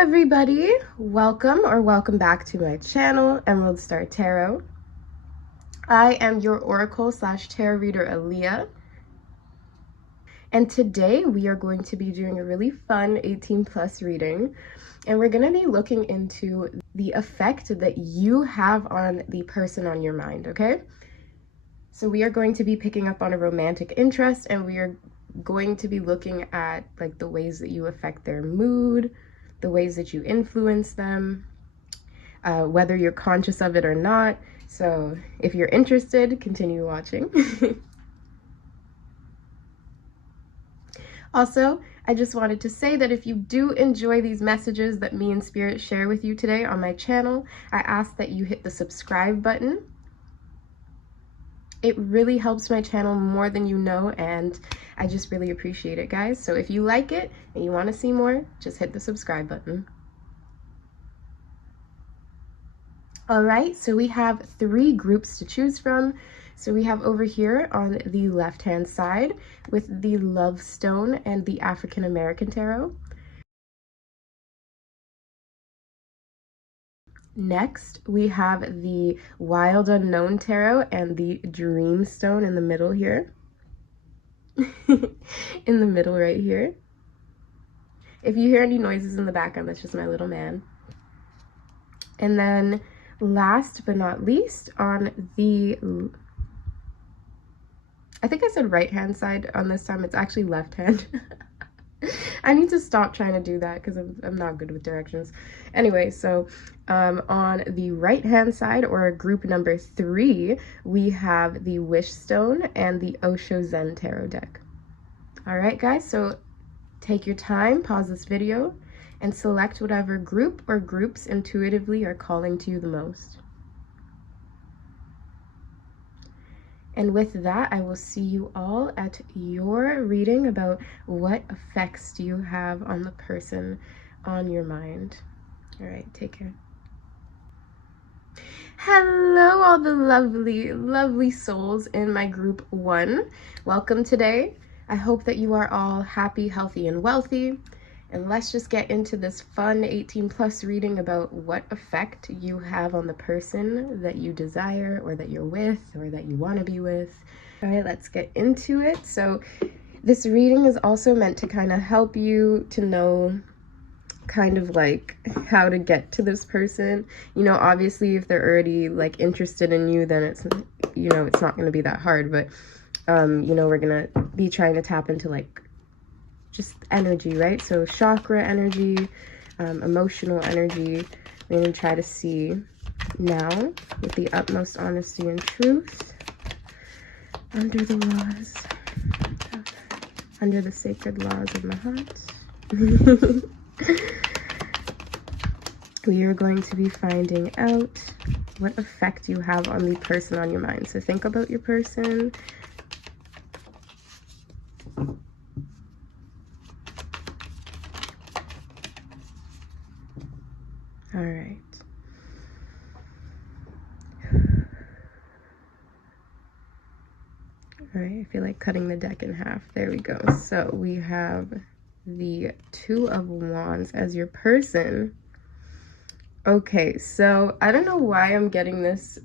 everybody, welcome back to my channel, Emerald Star Tarot. I am your oracle / tarot reader, Aaliyah, and today we are going to be doing a really fun 18+ reading, and we're going to be looking into the effect that you have on the person on your mind. Okay, so we are going to be picking up on a romantic interest, and we are going to be looking at like the ways that you affect their mood, the ways that you influence them, whether you're conscious of it or not. So if you're interested, continue watching. Also, I just wanted to say that if you do enjoy these messages that me and Spirit share with you today on my channel, I ask that you hit the subscribe button. It really helps my channel more than you know, and I just really appreciate it, guys. So if you like it and you want to see more, just hit the subscribe button. All right, so we have 3 groups to choose from. So we have over here on the left-hand side with the Love Stone and the African American Tarot. Next, we have the Wild Unknown Tarot and the Dream Stone in the middle here. In the middle right here. If you hear any noises in the background, that's just my little man. And then last but not least, on the, I think I said right hand side on this time, it's actually left hand. I need to stop trying to do that because I'm not good with directions. Anyway, so on the right hand side, or group number 3, we have the Wish Stone and the Osho Zen Tarot deck. All right, guys, so take your time, pause this video, and select whatever group or groups intuitively are calling to you the most. And with that, I will see you all at your reading about what effects do you have on the person on your mind. All right, take care. Hello, all the lovely, lovely souls in my group 1. Welcome today. I hope that you are all happy, healthy, and wealthy. And let's just get into this fun 18+ reading about what effect you have on the person that you desire, or that you're with, or that you want to be with. All right, let's get into it. So this reading is also meant to kind of help you to know kind of like how to get to this person. You know, obviously if they're already like interested in you, then it's, you know, it's not going to be that hard. But you know, we're going to be trying to tap into like just energy, right? So chakra energy, emotional energy. We're going to try to see now with the utmost honesty and truth, under the laws, under the sacred laws of my heart. We are going to be finding out what effect you have on the person on your mind. So think about your person. All right. All right, I feel like cutting the deck in half. There we go. So we have the 2 of Wands as your person. Okay, so I don't know why I'm getting this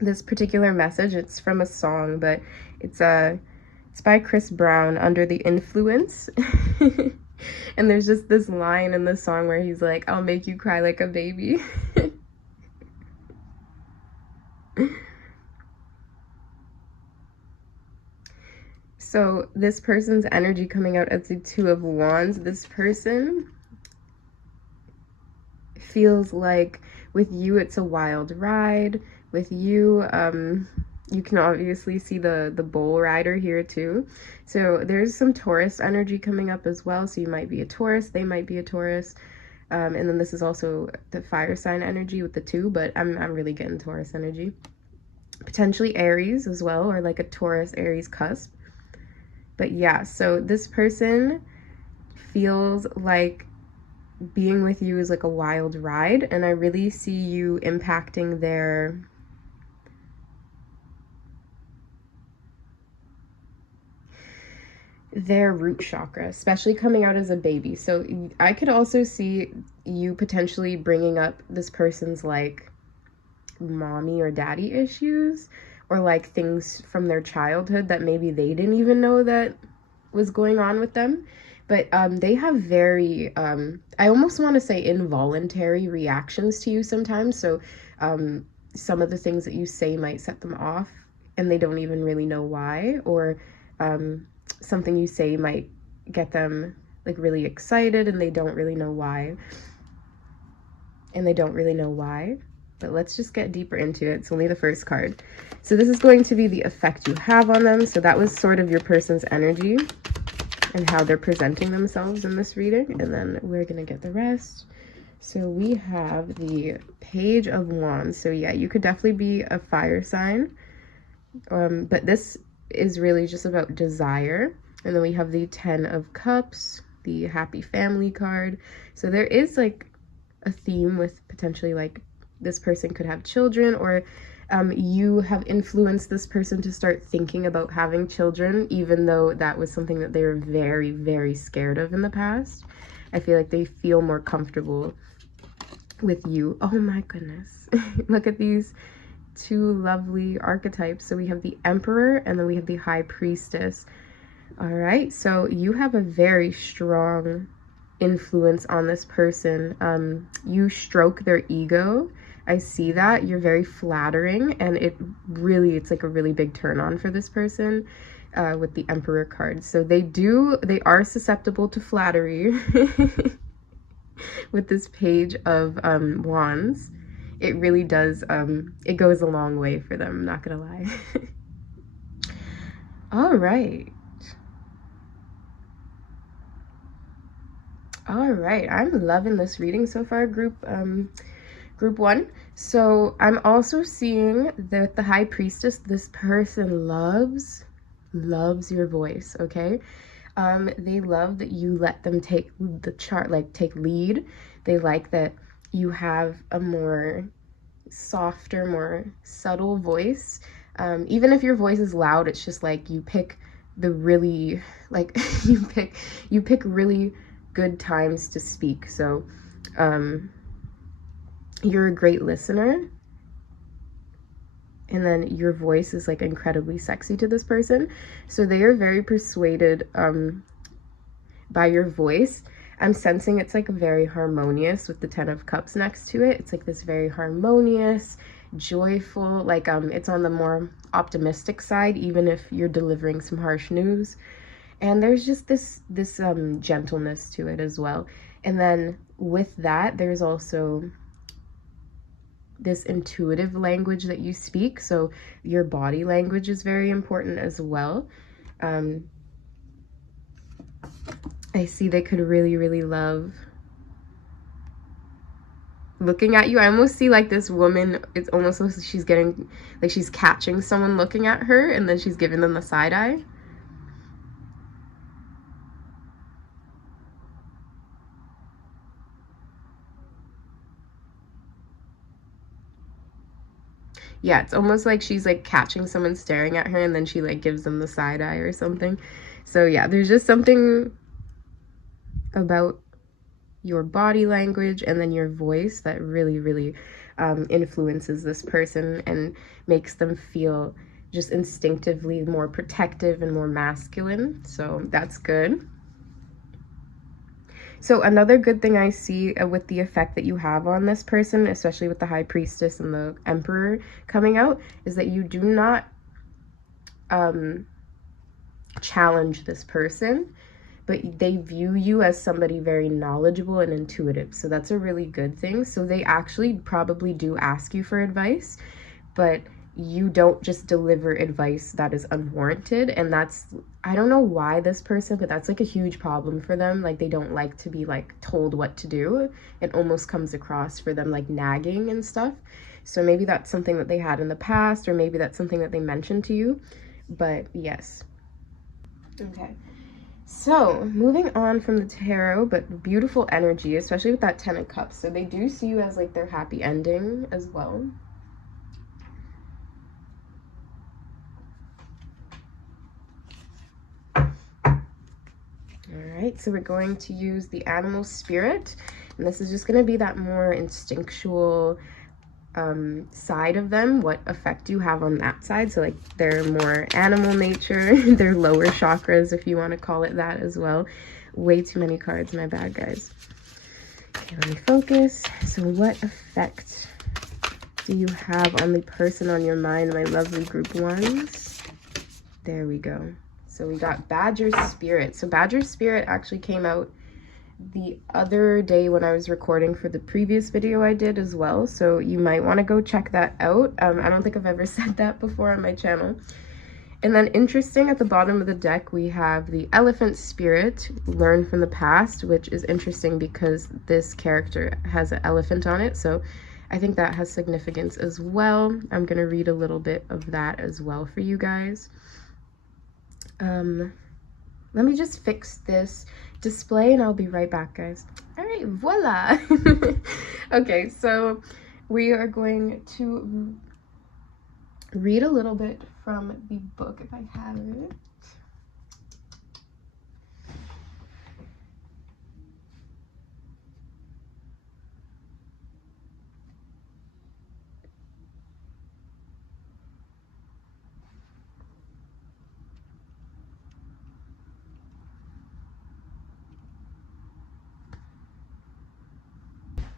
this particular message. It's from a song, but it's by Chris Brown, Under the Influence. And there's just this line in the song where he's like, "I'll make you cry like a baby." So this person's energy coming out as the 2 of Wands, this person feels like with you it's a wild ride. With you, you can obviously see the bull rider here too. So there's some Taurus energy coming up as well. So you might be a Taurus, they might be a Taurus. And then this is also the fire sign energy with the 2, but I'm really getting Taurus energy. Potentially Aries as well, or like a Taurus Aries cusp. But yeah, so this person feels like being with you is like a wild ride, and I really see you impacting their their root chakra, especially coming out as a baby. So I could also see you potentially bringing up this person's like mommy or daddy issues, or like things from their childhood that maybe they didn't even know that was going on with them. But they have very, I almost want to say involuntary reactions to you sometimes. So some of the things that you say might set them off and they don't even really know why, or something you say might get them like really excited and they don't really know why. But let's just get deeper into it. It's only the first card. So this is going to be the effect you have on them. So that was sort of your person's energy and how they're presenting themselves in this reading. And then we're going to get the rest. So we have the Page of Wands. So yeah, you could definitely be a fire sign. But this is really just about desire. And then we have the 10 of Cups, the Happy Family card. So there is like a theme with potentially like this person could have children, or you have influenced this person to start thinking about having children, even though that was something that they were very, very scared of in the past. I feel like they feel more comfortable with you. Oh my goodness. Look at these two lovely archetypes. So we have the Emperor and then we have the High Priestess. All right, so you have a very strong influence on this person. You stroke their ego. I see that. You're very flattering, and it's like a really big turn on for this person with the Emperor card. So they are susceptible to flattery with this Page of Wands. It really does, it goes a long way for them, I'm not gonna lie. All right. All right, I'm loving this reading so far, group one. So I'm also seeing that the High Priestess, this person loves your voice, okay? They love that you let them take the chart, like take lead. They like that you have a more softer, more subtle voice. Even if your voice is loud, it's just like you pick the really, like you pick really good times to speak. So you're a great listener, and then your voice is like incredibly sexy to this person. So they are very persuaded by your voice. I'm sensing it's like very harmonious with the 10 of Cups next to it. It's like this very harmonious, joyful, like it's on the more optimistic side, even if you're delivering some harsh news. And there's just this gentleness to it as well. And then with that, there's also this intuitive language that you speak. So your body language is very important as well. I see they could really, really love looking at you. I almost see like this woman, it's almost like she's getting, like she's catching someone looking at her and then she's giving them the side eye. Yeah, it's almost like she's like catching someone staring at her and then she like gives them the side eye or something. So yeah, there's just something about your body language and then your voice that really, really influences this person and makes them feel just instinctively more protective and more masculine. So that's good. So another good thing I see with the effect that you have on this person, especially with the High Priestess and the Emperor coming out, is that you do not challenge this person, but they view you as somebody very knowledgeable and intuitive. So that's a really good thing. So they actually probably do ask you for advice, but you don't just deliver advice that is unwarranted. And that's, I don't know why this person, but that's like a huge problem for them. Like they don't like to be like told what to do. It almost comes across for them like nagging and stuff. So maybe that's something that they had in the past, or maybe that's something that they mentioned to you. But yes. Okay. So moving on from the tarot, but beautiful energy, especially with that 10 of Cups. So they do see you as like their happy ending as well. right, so we're going to use the animal spirit, and this is just going to be that more instinctual side of them, what effect you have on that side. So like they're more animal nature, they're lower chakras, if you want to call it that as well. Way too many cards, my bad, guys. Okay, let me focus. So what effect do you have on the person on your mind, my lovely group ones? There we go. So we got Badger Spirit. So Badger Spirit actually came out the other day when I was recording for the previous video I did as well, so you might want to go check that out. I don't think I've ever said that before on my channel. And then interesting, at the bottom of the deck we have the Elephant Spirit, learn from the past, which is interesting because this character has an elephant on it, so I think that has significance as well. I'm going to read a little bit of that as well for you guys. Let me just fix this display and I'll be right back, guys. All right, voila. Okay, so we are going to read a little bit from the book if I have it.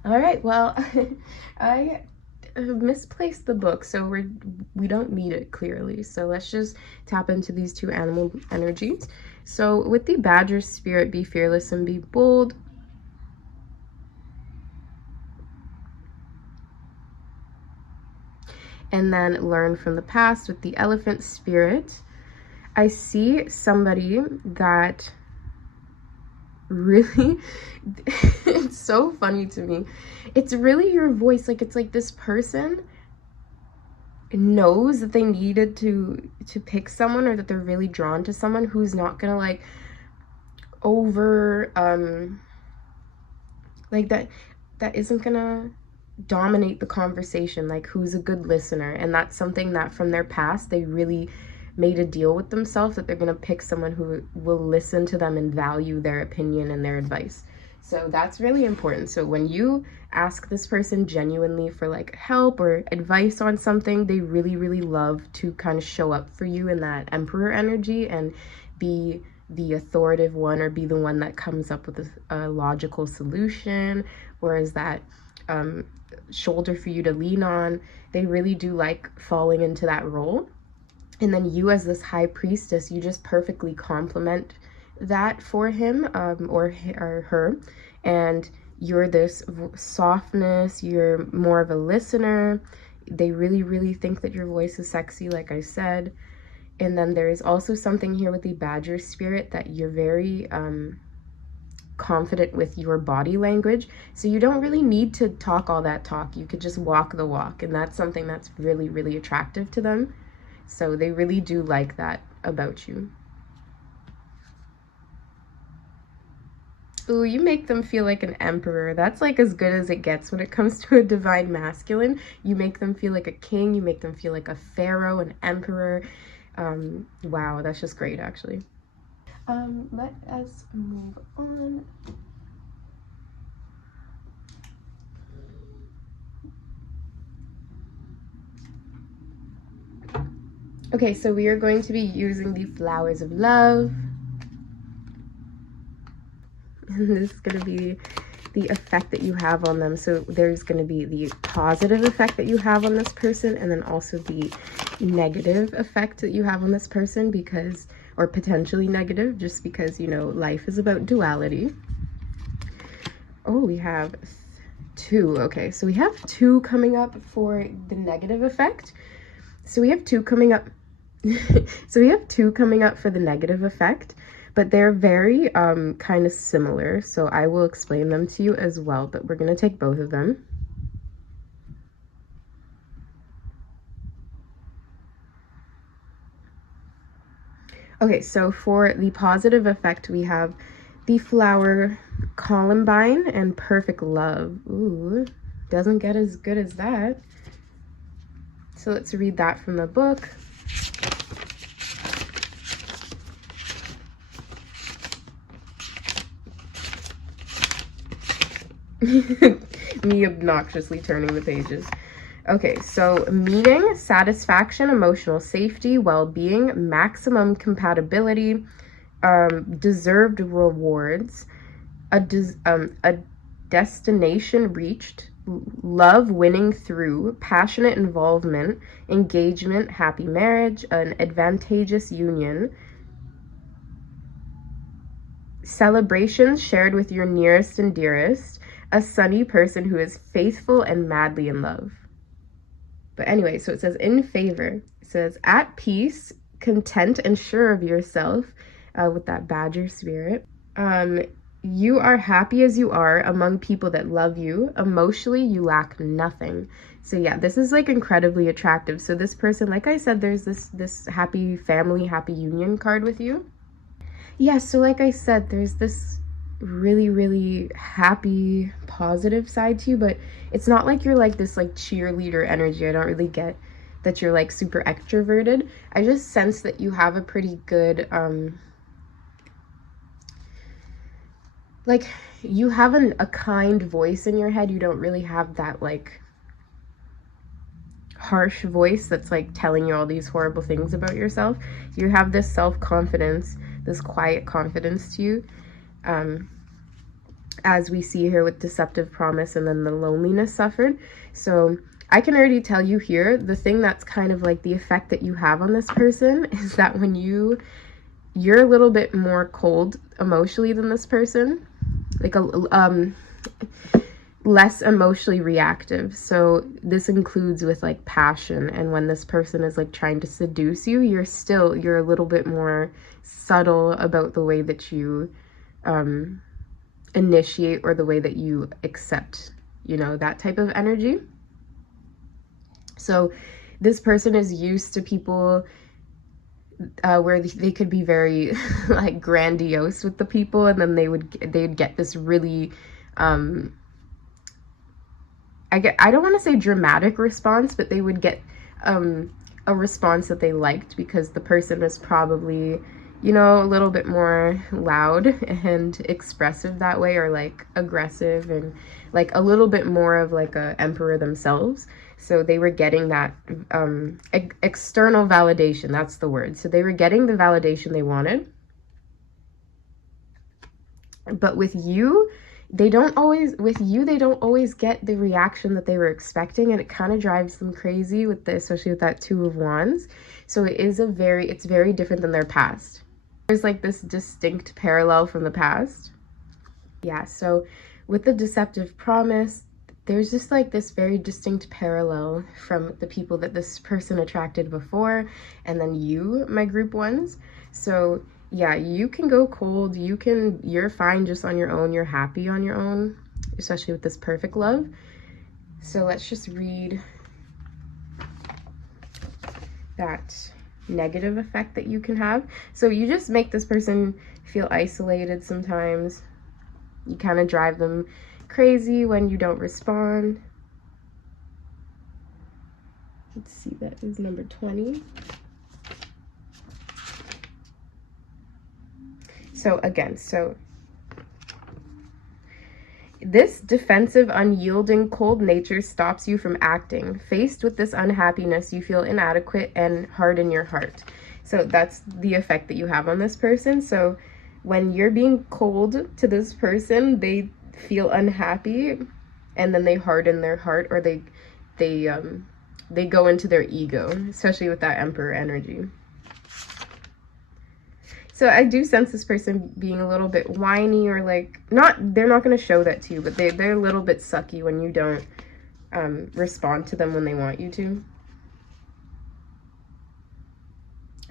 All right, well, I misplaced the book, so we don't need it clearly. So let's just tap into these two animal energies. So with the Badger Spirit, be fearless and be bold. And then learn from the past with the Elephant Spirit. I see somebody that really it's so funny to me. It's really your voice. Like, it's like this person knows that they needed to pick someone, or that they're really drawn to someone who's not gonna like over like that isn't gonna dominate the conversation, like who's a good listener. And that's something that from their past they really made a deal with themselves, that they're going to pick someone who will listen to them and value their opinion and their advice. So that's really important. So when you ask this person genuinely for like help or advice on something, they really, really love to kind of show up for you in that Emperor energy and be the authoritative one, or be the one that comes up with a logical solution, or is that shoulder for you to lean on. They really do like falling into that role. And then you, as this high priestess, you just perfectly complement that for him or her. And you're this softness, you're more of a listener. They really, really think that your voice is sexy, like I said. And then there is also something here with the Badger Spirit, that you're very confident with your body language. So you don't really need to talk all that talk. You could just walk the walk. And that's something that's really, really attractive to them. So they really do like that about you. Ooh, you make them feel like an emperor. That's like as good as it gets when it comes to a divine masculine. You make them feel like a king. You make them feel like a pharaoh, an emperor. Wow, that's just great, actually. Let us move on. Okay, so we are going to be using the Flowers of Love. And this is going to be the effect that you have on them. So there's going to be the positive effect that you have on this person, and then also the negative effect that you have on this person, because, or potentially negative, just because, you know, life is about duality. Oh, we have two. Okay, so we have two coming up for the negative effect. So we have two coming up. So we have two coming up for the negative effect, but they're very kind of similar. So I will explain them to you as well, but we're going to take both of them. Okay, so for the positive effect, we have the flower Columbine and Perfect Love. Ooh, doesn't get as good as that. So let's read that from the book. Me obnoxiously turning the pages. Okay, so meaning, satisfaction, emotional safety, well-being, maximum compatibility, deserved rewards, a destination reached, love winning through, passionate involvement, engagement, happy marriage, an advantageous union, celebrations shared with your nearest and dearest, a sunny person who is faithful and madly in love. But anyway, so it says in favor. It says at peace, content and sure of yourself, with that badger spirit. You are happy as you are among people that love you. Emotionally, you lack nothing. So yeah, this is like incredibly attractive. So this person, like I said, there's this happy family, happy union card with you. Yeah, so like I said, there's this really, really happy, positive side to you, but it's not like you're like this like cheerleader energy. I don't really get that you're like super extroverted. I just sense that you have a pretty good, like you have a kind voice in your head. You don't really have that like harsh voice that's like telling you all these horrible things about yourself. You have this self-confidence, this quiet confidence to you, as we see here with deceptive promise and then the loneliness suffered. So I can already tell you here, the thing that's kind of like the effect that you have on this person is that when you're a little bit more cold emotionally than this person, like less emotionally reactive. So this includes with like passion, and when this person is like trying to seduce you, you're a little bit more subtle about the way that you initiate or the way that you accept, you know, that type of energy. So this person is used to people where they could be very like grandiose with the people, and then they'd get this really I don't want to say dramatic response, but they would get a response that they liked because the person was probably, you know, a little bit more loud and expressive that way, or like aggressive and like a little bit more of like a emperor themselves. So they were getting that external validation. That's the word. So they were getting the validation they wanted. But with you, they don't always get the reaction that they were expecting, and it kind of drives them crazy with especially with that Two of Wands. So it's very different than their past. There's like this distinct parallel from the past. Yeah, so with the deceptive promise, there's just like this very distinct parallel from the people that this person attracted before, and then you, my group ones. So yeah, you can go cold, you're fine just on your own, you're happy on your own, especially with this perfect love. So let's just read that negative effect that you can have. So you just make this person feel isolated sometimes. You kind of drive them crazy when you don't respond. Let's see, that is number 20. So again, this defensive, unyielding, cold nature stops you from acting. Faced with this unhappiness, you feel inadequate and hard in your heart. So that's the effect that you have on this person. So when you're being cold to this person, they feel unhappy, and then they harden their heart, or they go into their ego, especially with that Emperor energy. So I do sense this person being a little bit whiny, or like, they're not going to show that to you, but they're a little bit sucky when you don't respond to them when they want you to.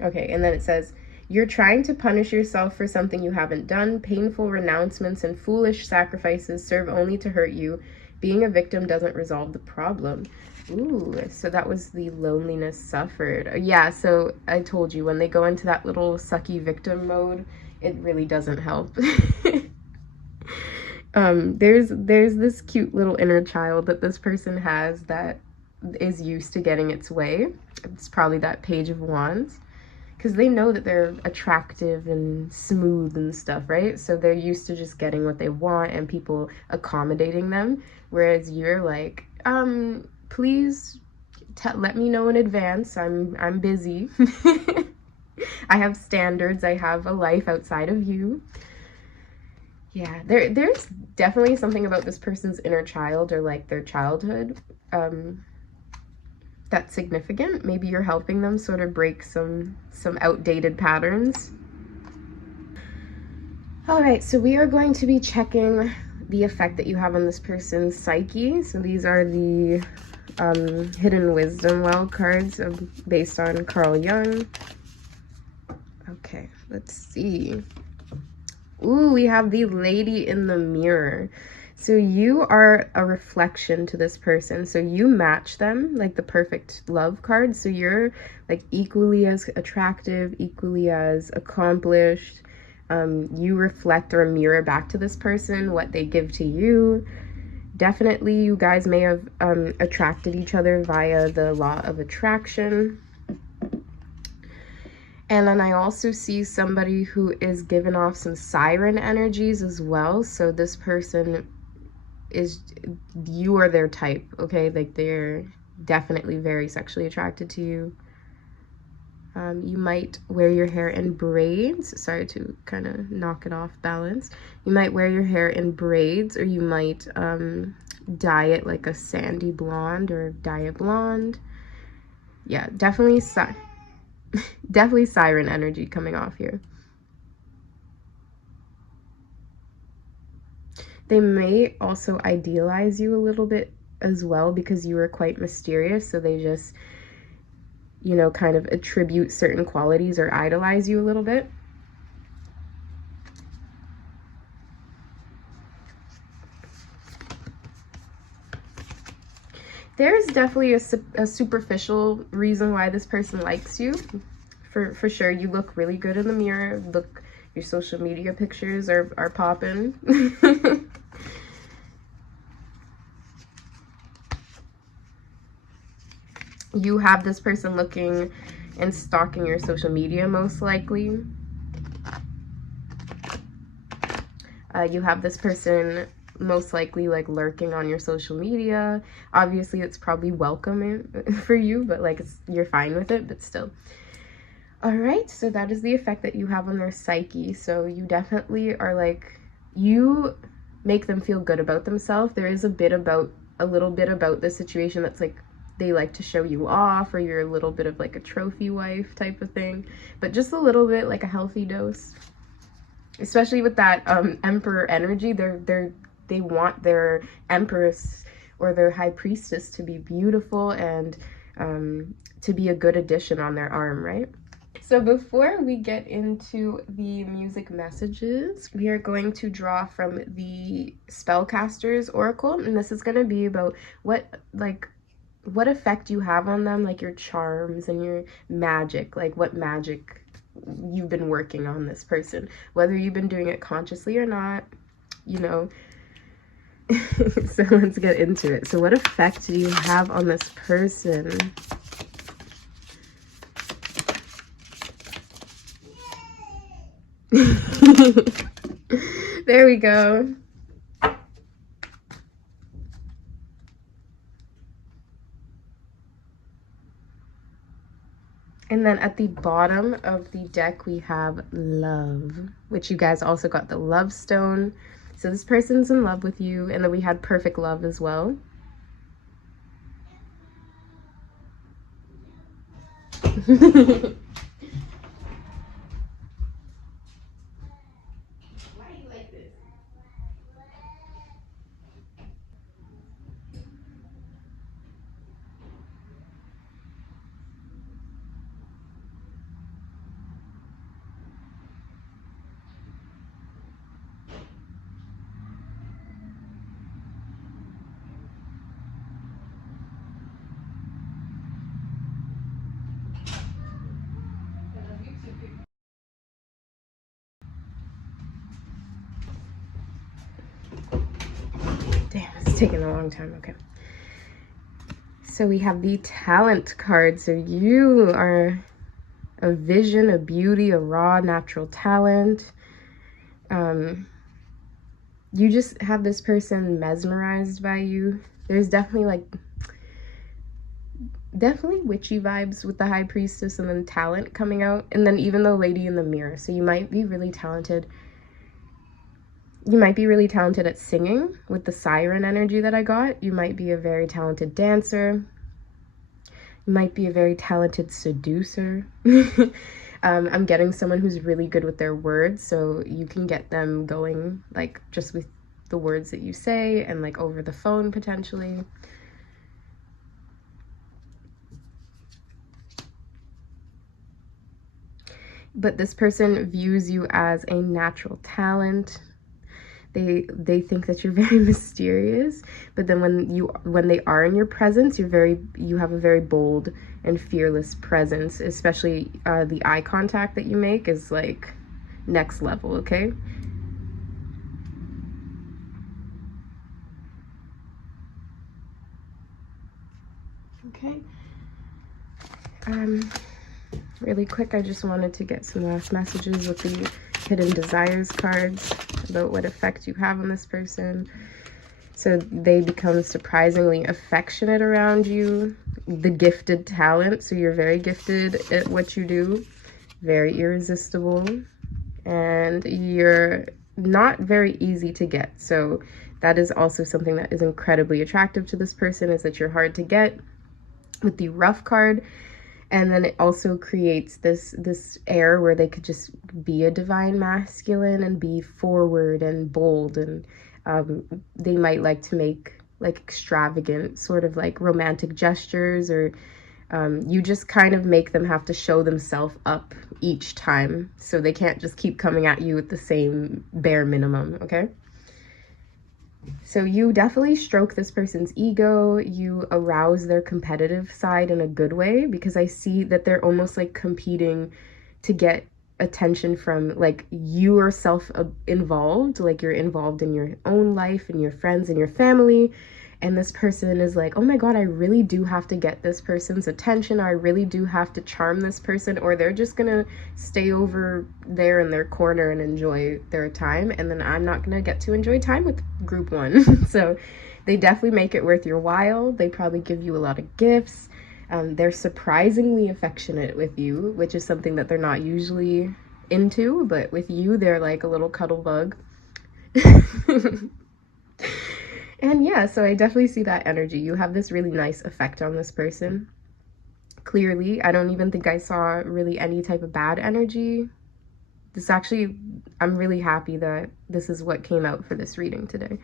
Okay, and then it says, you're trying to punish yourself for something you haven't done. Painful renouncements and foolish sacrifices serve only to hurt you. Being a victim doesn't resolve the problem. Ooh, so that was the loneliness suffered. Yeah, so I told you, when they go into that little sucky victim mode, it really doesn't help. There's this cute little inner child that this person has that is used to getting its way. It's probably that Page of Wands. because they know that they're attractive and smooth and stuff, right? So they're used to just getting what they want and people accommodating them, whereas you're like, please let me know in advance. I'm busy. I have standards. I have a life outside of you. Yeah, there's definitely something about this person's inner child or like their childhood that's significant. Maybe you're helping them sort of break some outdated patterns. All right, so we are going to be checking the effect that you have on this person's psyche. So these are the Hidden Wisdom Well cards based on Carl Jung. Okay, let's see. Ooh, we have the Lady in the Mirror. So you are a reflection to this person. So you match them like the perfect love card. So you're like equally as attractive, equally as accomplished. You reflect or mirror back to this person what they give to you. Definitely you guys may have attracted each other via the law of attraction. And then I also see somebody who is giving off some siren energies as well. So this person is, you are their type, okay? Like they're definitely very sexually attracted to you. You might wear your hair in braids. Sorry to kind of knock it off balance. You might wear your hair in braids, or you might dye it like a sandy blonde or dye it blonde. Yeah, definitely definitely siren energy coming off here. They may also idealize you a little bit as well because you are quite mysterious, so they just, you know, kind of attribute certain qualities or idolize you a little bit. There's definitely a superficial reason why this person likes you. For sure, you look really good in the mirror. Look, your social media pictures are popping. You have this person looking and stalking your social media most likely. You have this person most likely like lurking on your social media. Obviously it's probably welcome for you, but like you're fine with it, but still. All right, so that is the effect that you have on their psyche. So you definitely are like, you make them feel good about themselves. There is a little bit about the situation that's like they like to show you off, or you're a little bit of like a trophy wife type of thing, but just a little bit, like a healthy dose. Especially with that emperor energy, they want their empress or their high priestess to be beautiful and to be a good addition on their arm, right? So before we get into the music messages, we are going to draw from the Spellcaster's Oracle, and this is going to be about what effect you have on them, like your charms and your magic, like what magic you've been working on this person, whether you've been doing it consciously or not, you know. So let's get into it. So what effect do you have on this person? There we go. And then at the bottom of the deck, we have love, which you guys also got the love stone. So this person's in love with you. And then we had perfect love as well. Damn, it's taking a long time. Okay. So we have the talent card. So you are a vision, a beauty, a raw natural talent. You just have this person mesmerized by you. There's definitely witchy vibes with the high priestess, and then talent coming out, and then even the lady in the mirror. So you might be really talented. You might be really talented at singing with the siren energy that I got. You might be a very talented dancer. You might be a very talented seducer. I'm getting someone who's really good with their words, so you can get them going like just with the words that you say and like over the phone potentially. But this person views you as a natural talent. They think that you're very mysterious, but then when they are in your presence, you have a very bold and fearless presence, especially the eye contact that you make is like next level, okay? Okay. Really quick, I just wanted to get some last messages with the Hidden Desires cards about what effect you have on this person. So they become surprisingly affectionate around you. The gifted talent, so you're very gifted at what you do, very irresistible, and you're not very easy to get. So that is also something that is incredibly attractive to this person, is that you're hard to get with the Rough card. And then it also creates this air where they could just be a divine masculine and be forward and bold, and they might like to make like extravagant sort of like romantic gestures, or you just kind of make them have to show themselves up each time, so they can't just keep coming at you with the same bare minimum, okay? So you definitely stroke this person's ego. You arouse their competitive side in a good way, because I see that they're almost like competing to get attention from, like, you are self-involved, like you're involved in your own life and your friends and your family. And this person is like, oh my God, I really do have to get this person's attention. I really do have to charm this person, or they're just gonna stay over there in their corner and enjoy their time. And then I'm not gonna get to enjoy time with group one. So they definitely make it worth your while. They probably give you a lot of gifts. They're surprisingly affectionate with you, which is something that they're not usually into. But with you, they're like a little cuddle bug. And yeah, so I definitely see that energy. You have this really nice effect on this person. Clearly, I don't even think I saw really any type of bad energy. This actually, I'm really happy that this is what came out for this reading today.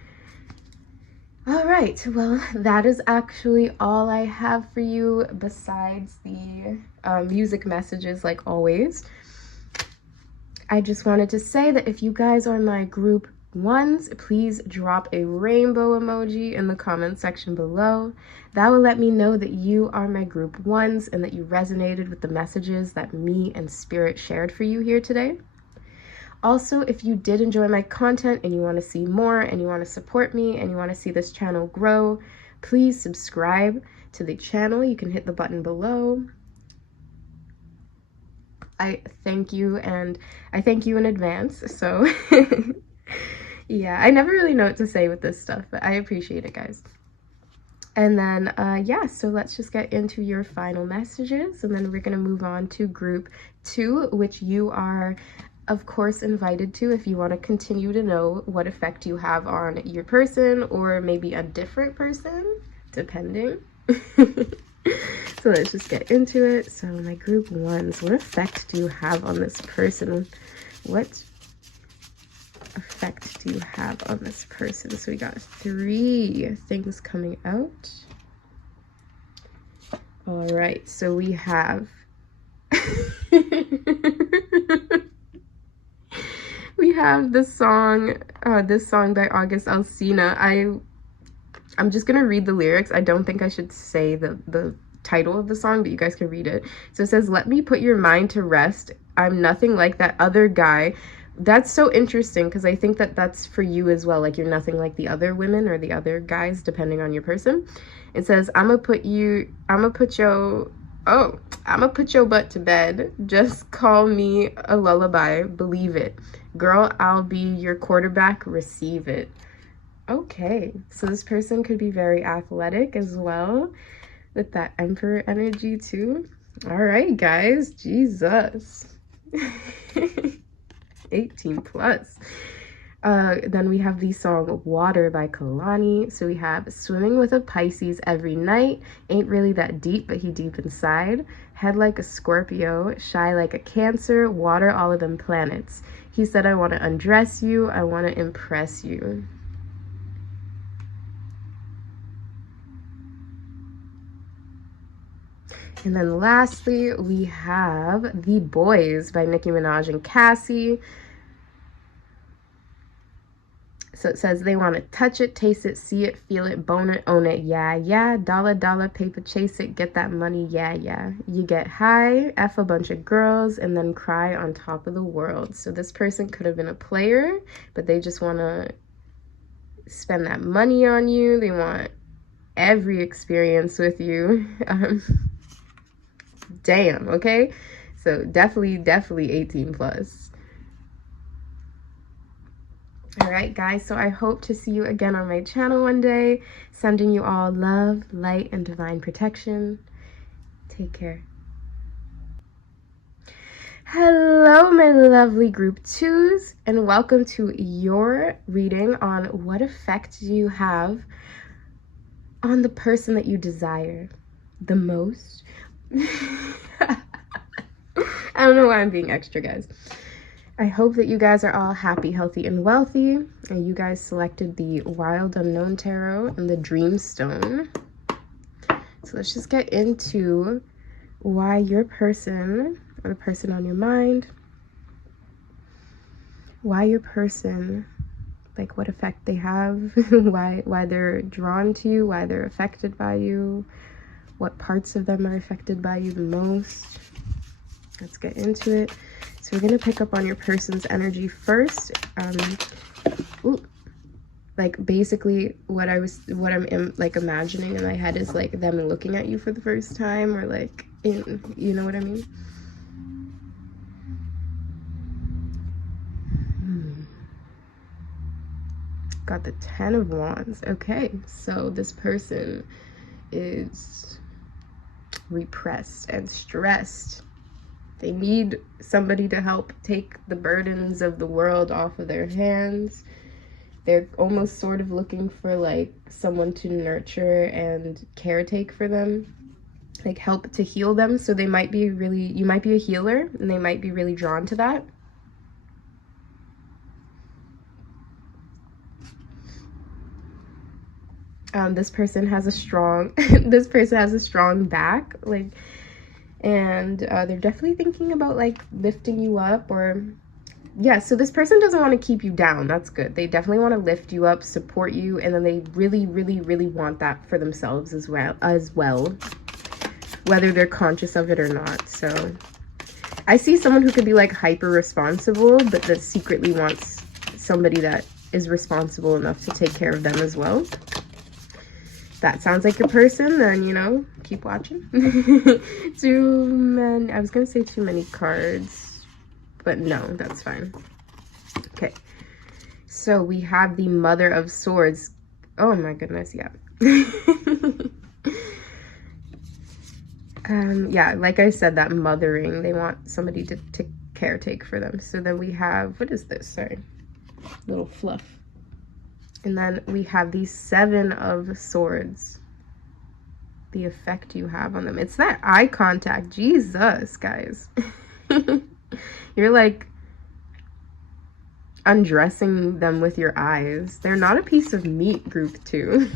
All right, well, that is actually all I have for you besides the music messages, like always. I just wanted to say that if you guys are my group ones, please drop a rainbow emoji in the comment section below. That will let me know that you are my group ones and that you resonated with the messages that me and Spirit shared for you here today. Also, if you did enjoy my content and you want to see more and you want to support me and you want to see this channel grow, please subscribe to the channel. You can hit the button below. I thank you, and I thank you in advance. So yeah, I never really know what to say with this stuff, but I appreciate it, guys. And then, yeah, so let's just get into your final messages, and then we're going to move on to group 2, which you are, of course, invited to if you want to continue to know what effect you have on your person, or maybe a different person, depending. So let's just get into it. So my group ones, what effect do you have on this person? What effect do you have on this person? So we got 3 things coming out. All right, so we have we have this song by August Alsina. I'm just gonna read the lyrics. I don't think I should say the title of the song, but you guys can read it. So it says, "Let me put your mind to rest. I'm nothing like that other guy." That's so interesting, because I think that that's for you as well. Like, you're nothing like the other women or the other guys, depending on your person. It says, I'm gonna put your Oh, I'm gonna put your butt to bed. Just call me a lullaby. Believe it. Girl, I'll be your quarterback. Receive it. Okay, so this person could be very athletic as well with that Emperor energy too. All right, guys. Jesus. 18 plus. Then we have the song Water by Kalani. So we have Swimming with a Pisces every night. Ain't really that deep, but he deep inside. Head like a Scorpio. Shy like a Cancer. Water all of them planets. He said, I want to undress you. I want to impress you. And then lastly, we have The Boys by Nicki Minaj and Cassie. So it says they want to touch it, taste it, see it, feel it, bone it, own it, yeah, yeah. Dollar, dollar, paper, chase it, get that money, yeah, yeah. You get high, F a bunch of girls, and then cry on top of the world. So this person could have been a player, but they just want to spend that money on you. They want every experience with you. Damn, okay? So definitely 18 plus. All right, guys, so I hope to see you again on my channel one day. Sending you all love, light, and divine protection. Take care. Hello, my lovely group 2s, and welcome to your reading on what effect do you have on the person that you desire the most. I don't know why I'm being extra, guys. I hope that you guys are all happy, healthy, and wealthy. And you guys selected the Wild Unknown Tarot and the Dreamstone. So let's just get into why your person, or the person on your mind, why your person, like what effect they have, why they're drawn to you, why they're affected by you, what parts of them are affected by you the most. Let's get into it. So we're going to pick up on your person's energy first. Like basically what I'm like imagining in my head is like them looking at you for the first time, or like, you know what I mean? Got the 10 of Wands. Okay, so this person is repressed and stressed. They need somebody to help take the burdens of the world off of their hands. They're almost sort of looking for like someone to nurture and caretake for them, like help to heal them. So they might be really, you might be a healer and they might be really drawn to that. This person has a strong, this person has a strong back, like, and they're definitely thinking about like lifting you up, or yeah, so this person doesn't want to keep you down. That's good. They definitely want to lift you up, support you, and then they really want that for themselves as well, whether they're conscious of it or not. So I see someone who could be like hyper responsible, but that secretly wants somebody that is responsible enough to take care of them as well. That sounds like your person, then, you know, keep watching. Too many, I was gonna say too many cards, but no, that's fine. Okay, so we have the Mother of Swords. Oh my goodness, yeah. Yeah, like I said, that mothering, they want somebody to caretake for them. So then we have, what is this? Sorry, little fluff. And then we have the 7 of Swords. The effect you have on them. It's that eye contact. Jesus, guys. You're like undressing them with your eyes. They're not a piece of meat, group 2.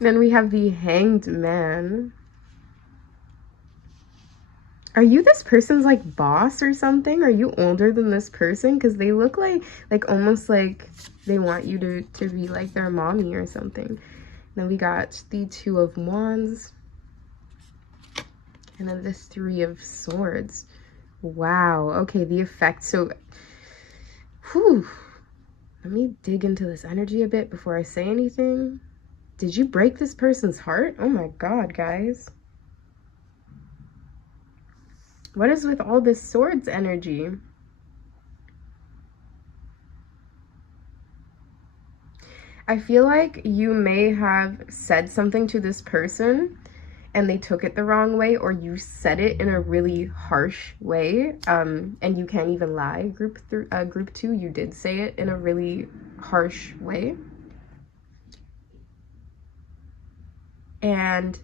Then we have the Hanged Man. Are you this person's like boss or something? Are you older than this person? Because they look like almost like they want you to be like their mommy or something. Then we got the 2 of Wands. And then the 3 of Swords. Wow. Okay, the effect. So, whew. Let me dig into this energy a bit before I say anything. Did you break this person's heart? Oh my God, guys. What is with all this swords energy? I feel like you may have said something to this person and they took it the wrong way, or you said it in a really harsh way, and you can't even lie. Group 2, you did say it in a really harsh way. And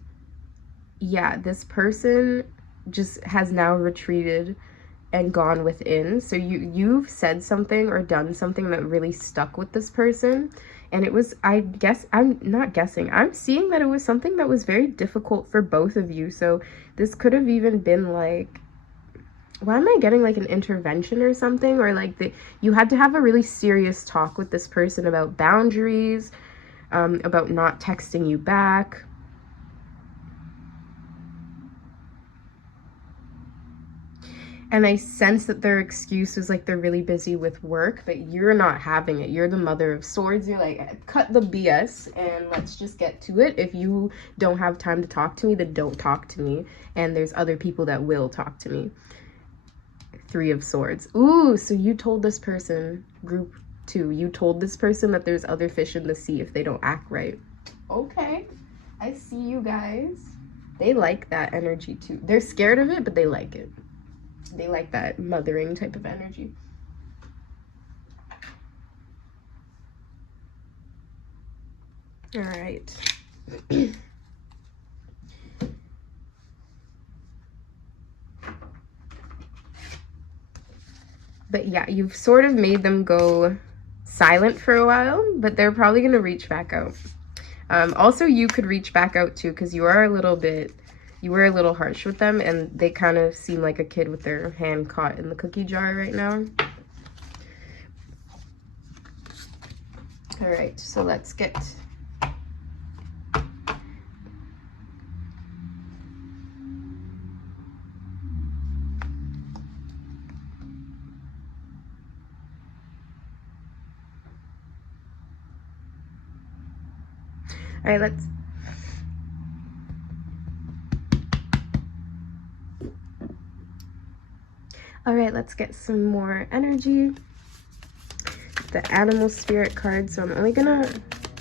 yeah, this person just has now retreated and gone within. So you've said something or done something that really stuck with this person, and it was, I guess, I'm not guessing, I'm seeing that it was something that was very difficult for both of you. So this could have even been like, why am I getting like an intervention or something, or like you had to have a really serious talk with this person about boundaries, about not texting you back. And I sense that their excuse is like they're really busy with work, but you're not having it. You're the Mother of Swords. You're like, cut the BS and let's just get to it. If you don't have time to talk to me, then don't talk to me. And there's other people that will talk to me. 3 of Swords. Ooh, so you told this person, group 2, you told this person that there's other fish in the sea if they don't act right. Okay, I see you guys. They like that energy too. They're scared of it, but they like it. They like that mothering type of energy. All right. But yeah, you've sort of made them go silent for a while, but they're probably going to reach back out. Also, you could reach back out too, because you were a little harsh with them, and they kind of seem like a kid with their hand caught in the cookie jar right now. All right, so let's get... All right, let's... All right, let's get some more energy. The animal spirit card, so I'm only gonna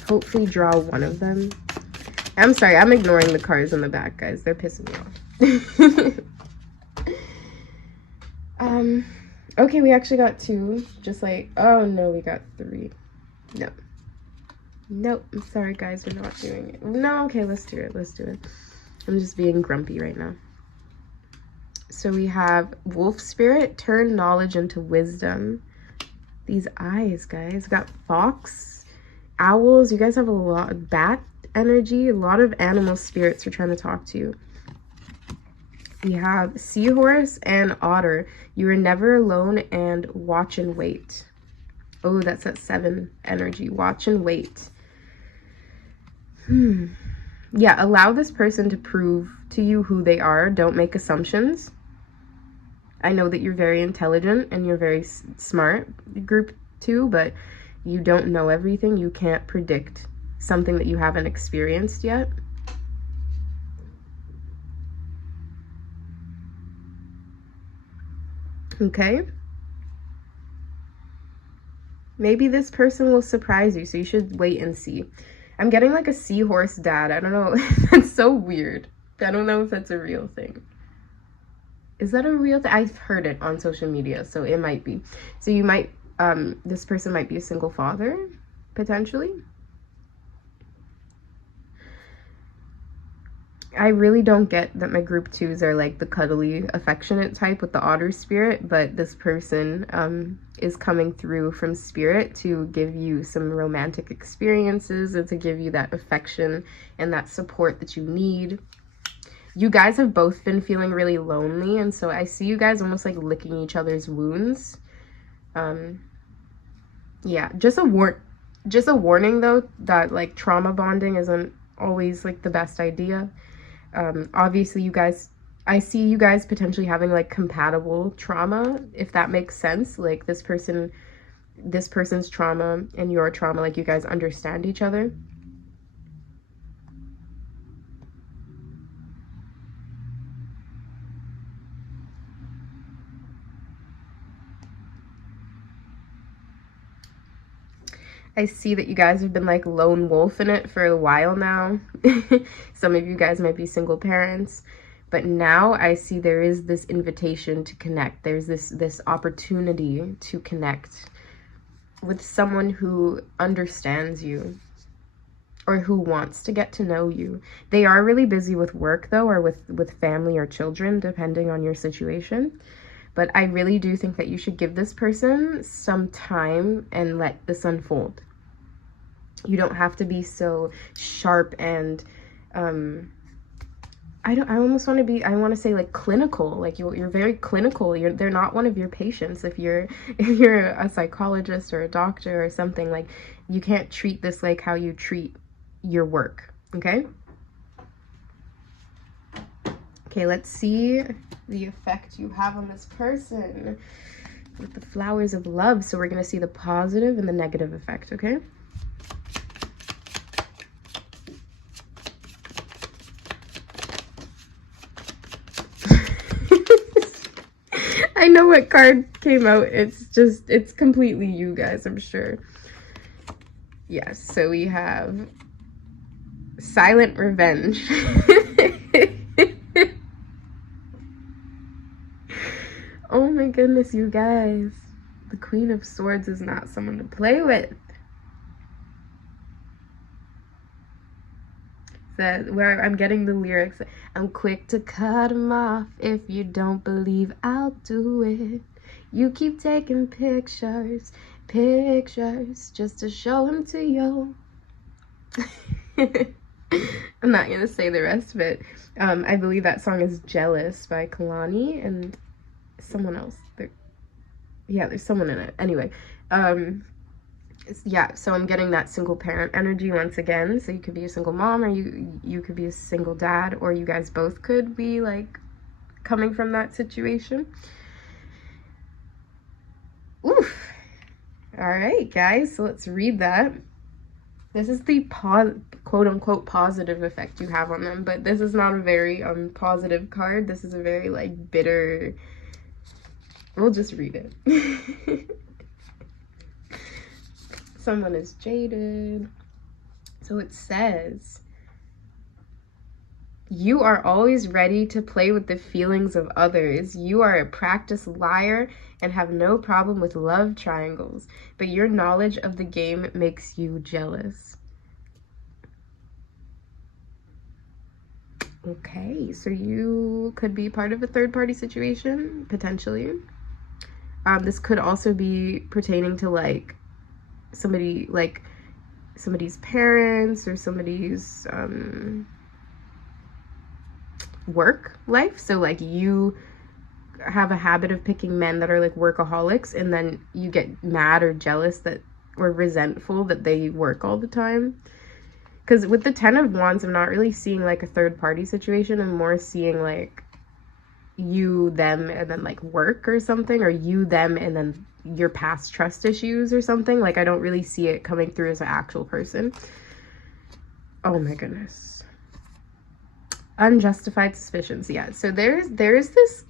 hopefully draw one of them. I'm sorry, I'm ignoring the cards on the back, guys. They're pissing me off. Okay, we actually got 2, just like, oh no, we got 3. No. Nope, I'm sorry guys, we're not doing it. No, okay, let's do it, let's do it. I'm just being grumpy right now. So we have wolf spirit, turn knowledge into wisdom. These eyes, guys. We got fox, owls. You guys have a lot of bat energy. A lot of animal spirits are trying to talk to you. We have seahorse and otter. You are never alone and watch and wait. Oh, that's at 7 energy. Watch and wait. Yeah, allow this person to prove to you who they are. Don't make assumptions. I know that you're very intelligent and you're very smart, group 2, but you don't know everything. You can't predict something that you haven't experienced yet. Okay? Maybe this person will surprise you, so you should wait and see. I'm getting like a seahorse dad. I don't know. That's so weird. I don't know if that's a real thing. Is that a real thing? I've heard it on social media, so it might be. So you might, this person might be a single father, potentially. I really don't get that my group 2s are like the cuddly, affectionate type with the otter spirit, but this person is coming through from spirit to give you some romantic experiences and to give you that affection and that support that you need. You guys have both been feeling really lonely, and so I see you guys almost like licking each other's wounds. Yeah, just a warning though, that like trauma bonding isn't always like the best idea. Obviously you guys, I see you guys potentially having like compatible trauma, if that makes sense. Like this person's trauma and your trauma, like you guys understand each other. I see that you guys have been like lone wolf in it for a while now. Some of you guys might be single parents, but now I see there is this invitation to connect. There's this opportunity to connect with someone who understands you or who wants to get to know you. They are really busy with work though, or with family or children, depending on your situation. But I really do think that you should give this person some time and let this unfold. You don't have to be so sharp and I almost want to be, I want to say like clinical. Like you're very clinical. They're not one of your patients. If you're a psychologist or a doctor or something, like you can't treat this like how you treat your work. Okay? Okay, let's see the effect you have on this person with the flowers of love. So we're going to see the positive and the negative effect, okay? I know what card came out. It's completely you guys, I'm sure. Yes, so we have silent revenge. Oh my goodness, you guys. The Queen of Swords is not someone to play with. That where I'm getting the lyrics. I'm quick to cut him off. If you don't believe, I'll do it. You keep taking pictures just to show him to you. I'm not gonna say the rest of it. I believe that song is Jealous by Kalani and someone else. There's someone in it. Anyway, yeah, so I'm getting that single parent energy once again. So you could be a single mom, or you could be a single dad, or you guys both could be like coming from that situation. Oof. All right, guys, so let's read that. This is the quote-unquote positive effect you have on them, but this is not a very positive card. This is a very like bitter. We'll just read it. Someone is jaded. So it says, you are always ready to play with the feelings of others. You are a practiced liar and have no problem with love triangles, but your knowledge of the game makes you jealous. Okay, so you could be part of a third-party situation, potentially. This could also be pertaining to like somebody's parents or somebody's work life. So like you have a habit of picking men that are like workaholics, and then you get mad or jealous that, or resentful that they work all the time. Because with the Ten of Wands, I'm not really seeing like a third party situation. I'm more seeing like you, them, and then like work or something, or you, them, and then your past trust issues or something. Like I don't really see it coming through as an actual person. Oh my goodness. Unjustified suspicions. Yeah, so there's this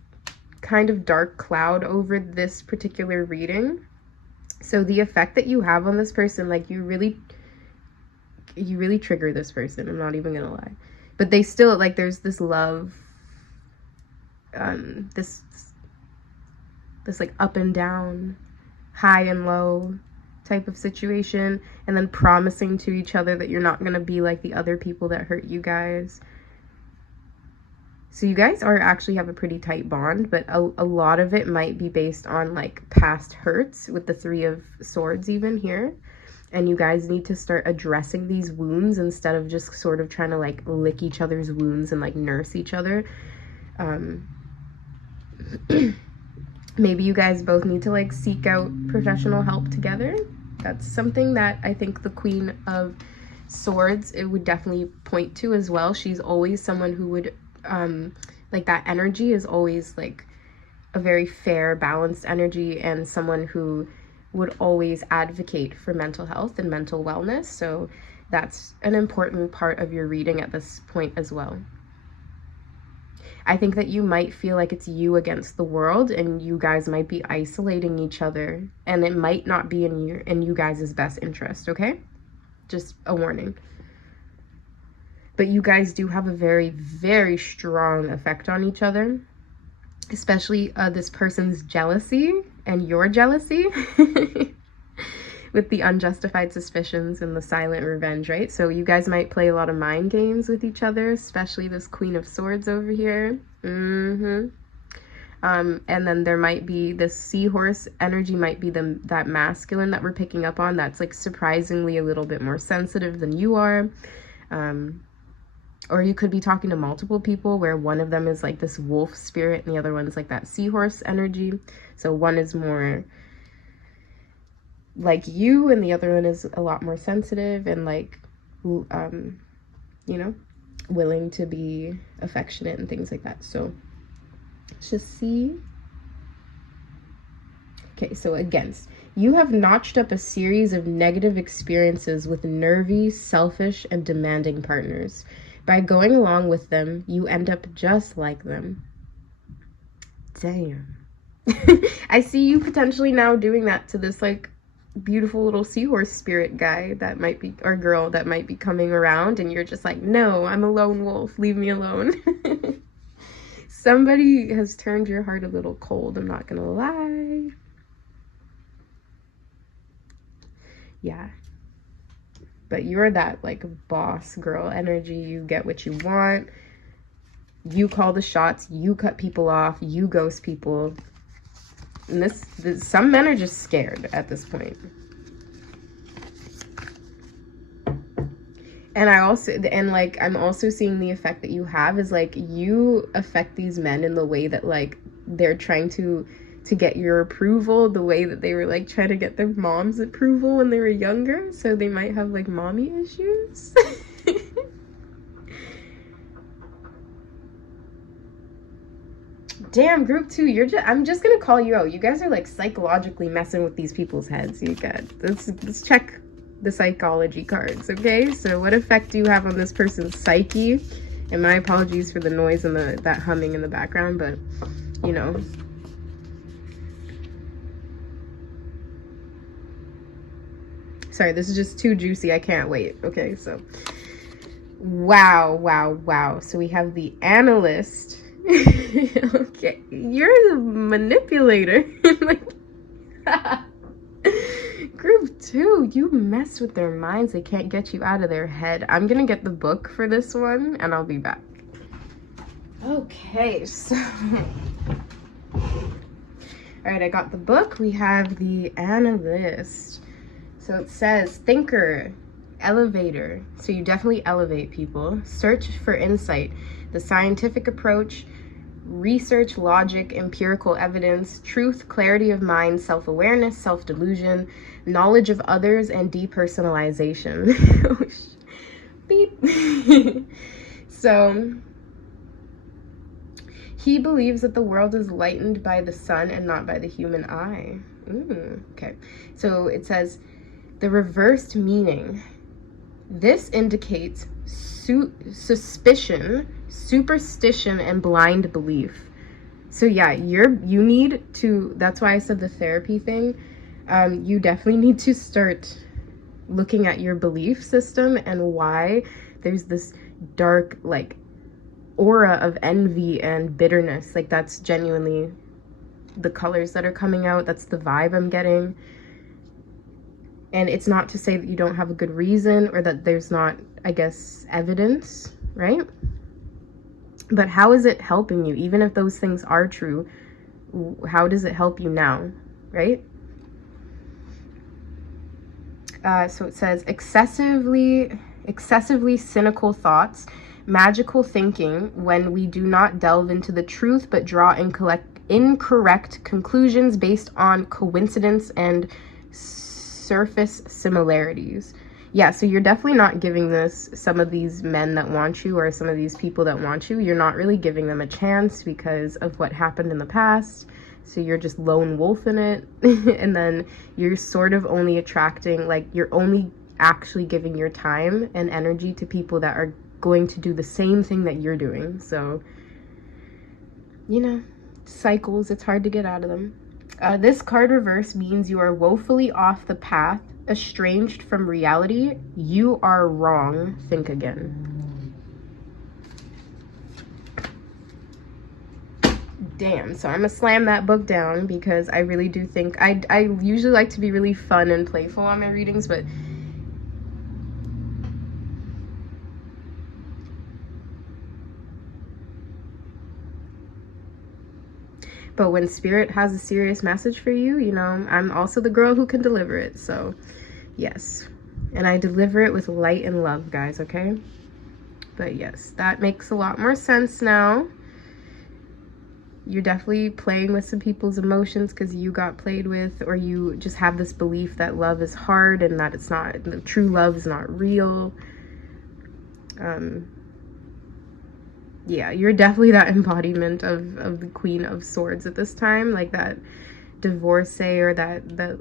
kind of dark cloud over this particular reading. So the effect that you have on this person, like you really trigger this person. I'm not even gonna lie, but they still like, there's this love, this like up and down, high and low type of situation, and then promising to each other that you're not gonna be like the other people that hurt you guys. So you guys are actually have a pretty tight bond, but a lot of it might be based on like past hurts with the Three of Swords even here. And you guys need to start addressing these wounds instead of just sort of trying to like lick each other's wounds and like nurse each other. Maybe you guys both need to like seek out professional help together. That's something that I think the Queen of Swords, it would definitely point to as well. She's always someone who would, like that energy is always like a very fair, balanced energy, and someone who would always advocate for mental health and mental wellness. So that's an important part of your reading at this point as well. I think that you might feel like it's you against the world, and you guys might be isolating each other, and it might not be in you guys' best interest, okay? Just a warning. But you guys do have a very, very strong effect on each other, especially this person's jealousy and your jealousy with the unjustified suspicions and the silent revenge, right? So you guys might play a lot of mind games with each other, especially this Queen of Swords over here. And then there might be this seahorse energy, might be that masculine that we're picking up on, that's like surprisingly a little bit more sensitive than you are. Or you could be talking to multiple people where one of them is like this wolf spirit and the other one's like that seahorse energy. So one is more like you and the other one is a lot more sensitive and like, you know, willing to be affectionate and things like that. So let's just see. Okay, so against. You have notched up a series of negative experiences with nervy, selfish, and demanding partners. By going along with them, you end up just like them. Damn. I see you potentially now doing that to this like beautiful little seahorse spirit guy that might be, or girl that might be coming around, and you're just like, no, I'm a lone wolf, leave me alone. Somebody has turned your heart a little cold, I'm not gonna lie. Yeah. But you're that like boss girl energy. You get what you want. You call the shots. You cut people off. You ghost people. And this some men are just scared at this point. And I'm also seeing the effect that you have is like you affect these men in the way that like they're trying to get your approval, the way that they were like trying to get their mom's approval when they were younger, so they might have like mommy issues. Damn, group 2, I'm just gonna call you out. You guys are like psychologically messing with these people's heads. You got, let's check the psychology cards, okay? So what effect do you have on this person's psyche? And my apologies for the noise and that humming in the background, but you know. Sorry, this is just too juicy. I can't wait. Okay, so wow. So we have the analyst. Okay, you're the manipulator. Like, group 2, you mess with their minds. They can't get you out of their head. I'm gonna get the book for this one and I'll be back. Okay, so all right, I got the book. We have the analyst. So it says thinker, elevator. So you definitely elevate people. Search for insight, the scientific approach, research, logic, empirical evidence, truth, clarity of mind, self-awareness, self-delusion, knowledge of others, and depersonalization. Beep. So he believes that the world is lightened by the sun and not by the human eye. Okay. So it says, the reversed meaning. This indicates suspicion, superstition, and blind belief. So yeah, you need to, that's why I said the therapy thing. You definitely need to start looking at your belief system and why there's this dark like aura of envy and bitterness. Like that's genuinely the colors that are coming out. That's the vibe I'm getting. And it's not to say that you don't have a good reason or that there's not, I guess, evidence, right? But how is it helping you? Even if those things are true, how does it help you now, right? So it says excessively cynical thoughts, magical thinking when we do not delve into the truth but draw incorrect conclusions based on coincidence and surface similarities. Yeah, so you're definitely not giving some of these men that want you or some of these people that want you, you're not really giving them a chance because of what happened in the past. So you're just lone wolf in it. And then you're sort of only attracting, like you're only actually giving your time and energy to people that are going to do the same thing that you're doing. So you know, cycles. It's hard to get out of them. This card reverse means you are woefully off the path, estranged from reality. You are wrong. Think again. Damn. So I'm gonna slam that book down because I really do think I usually like to be really fun and playful on my readings, but when spirit has a serious message for you, you know, I'm also the girl who can deliver it. So yes, and I deliver it with light and love, guys, okay? But yes, that makes a lot more sense now. You're definitely playing with some people's emotions because you got played with, or you just have this belief that love is hard and that it's not, the true love is not real. Yeah, you're definitely that embodiment of the Queen of Swords at this time, like that divorcee or that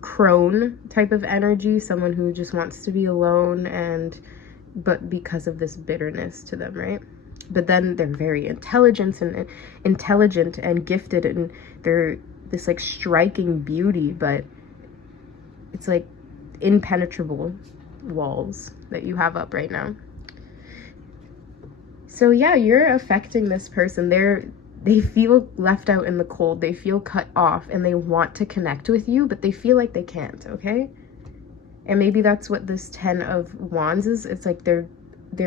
crone type of energy, someone who just wants to be alone, and but because of this bitterness to them, right? But then they're very intelligent and gifted, and they're this like striking beauty, but it's like impenetrable walls that you have up right now. So yeah, you're affecting this person. They feel left out in the cold. They feel cut off, and they want to connect with you, but they feel like they can't, okay? And maybe that's what this 10 of Wands is. It's like they're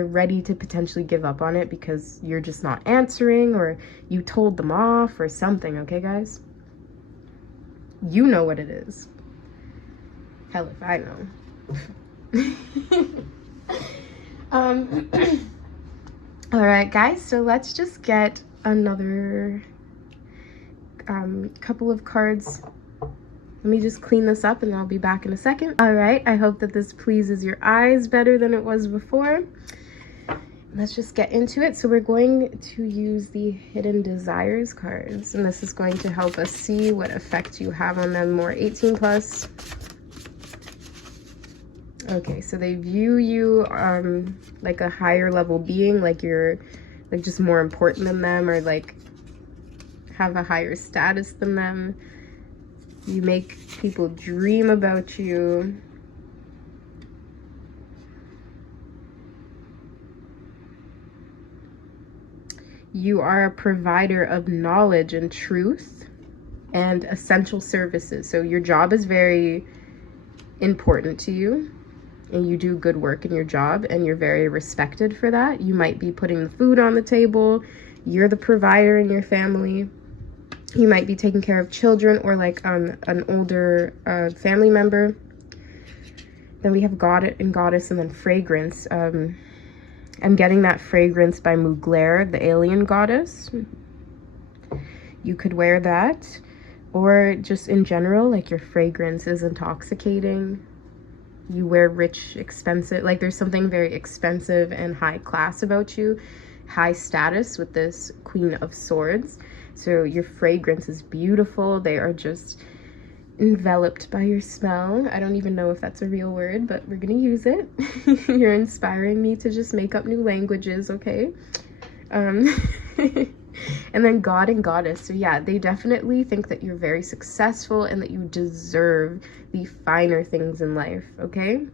ready to potentially give up on it because you're just not answering, or you told them off or something, okay, guys? You know what it is. Hell if I know. All right, guys, so let's just get another couple of cards. Let me just clean this up and I'll be back in a second. All right, I hope that this pleases your eyes better than it was before. Let's just get into it. So we're going to use the Hidden Desires cards, and this is going to help us see what effect you have on them more. 18 plus. Okay, so they view you like a higher level being, like you're like just more important than them, or like have a higher status than them. You make people dream about you. You are a provider of knowledge and truth and essential services. So your job is very important to you, and you do good work in your job, and you're very respected for that. You might be putting the food on the table. You're the provider in your family. You might be taking care of children, or like an older family member. Then we have God and Goddess, and then fragrance. I'm getting that fragrance by Mugler, the alien goddess. You could wear that, or just in general, like your fragrance is intoxicating. You wear rich, expensive, like there's something very expensive and high class about you, high status with this Queen of Swords. So your fragrance is beautiful. They are just enveloped by your smell. I don't even know if that's a real word, but we're gonna use it. You're inspiring me to just make up new languages, okay? And then God and Goddess. So yeah, they definitely think that you're very successful and that you deserve the finer things in life, okay?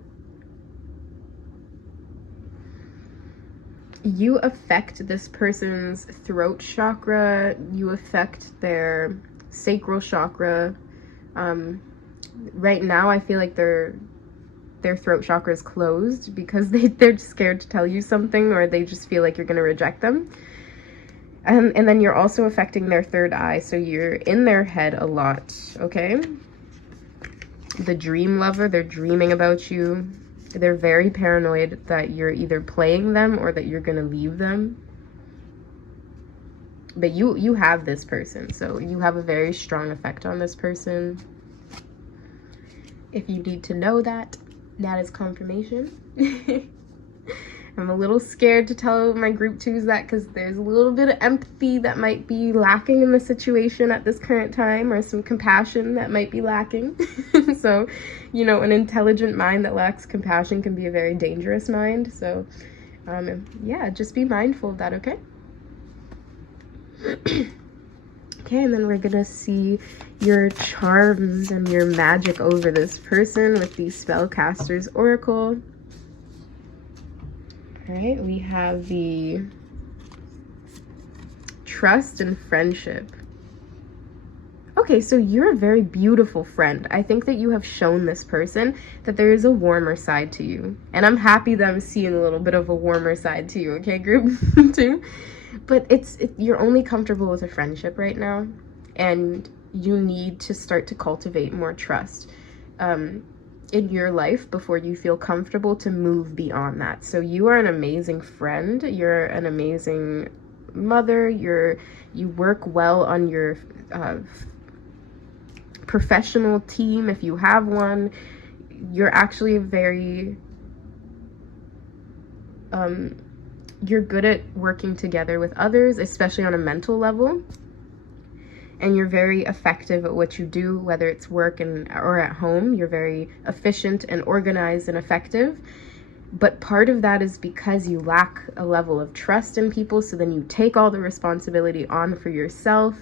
You affect this person's throat chakra. You affect their sacral chakra. Right now I feel like their throat chakra is closed because they're scared to tell you something, or they just feel like you're going to reject them. And then you're also affecting their third eye, so you're in their head a lot, okay? The dream lover, they're dreaming about you. They're very paranoid that you're either playing them or that you're going to leave them. But you have this person, so you have a very strong effect on this person. If you need to know that, that is confirmation. I'm a little scared to tell my group twos that because there's a little bit of empathy that might be lacking in the situation at this current time, or some compassion that might be lacking. So, you know, an intelligent mind that lacks compassion can be a very dangerous mind. So, yeah, just be mindful of that, okay? Okay, and then we're gonna see your charms and your magic over this person with the Spellcaster's Oracle. All right, we have the trust and friendship. Okay, so you're a very beautiful friend. I think that you have shown this person that there is a warmer side to you. And I'm happy that I'm seeing a little bit of a warmer side to you, okay, group 2? But you're only comfortable with a friendship right now, and you need to start to cultivate more trust in your life before you feel comfortable to move beyond that. So you are an amazing friend. You're an amazing mother. You work well on your professional team if you have one. You're actually very you're good at working together with others, especially on a mental level, and you're very effective at what you do, whether it's work or at home. You're very efficient and organized and effective, but part of that is because you lack a level of trust in people, so then you take all the responsibility on for yourself.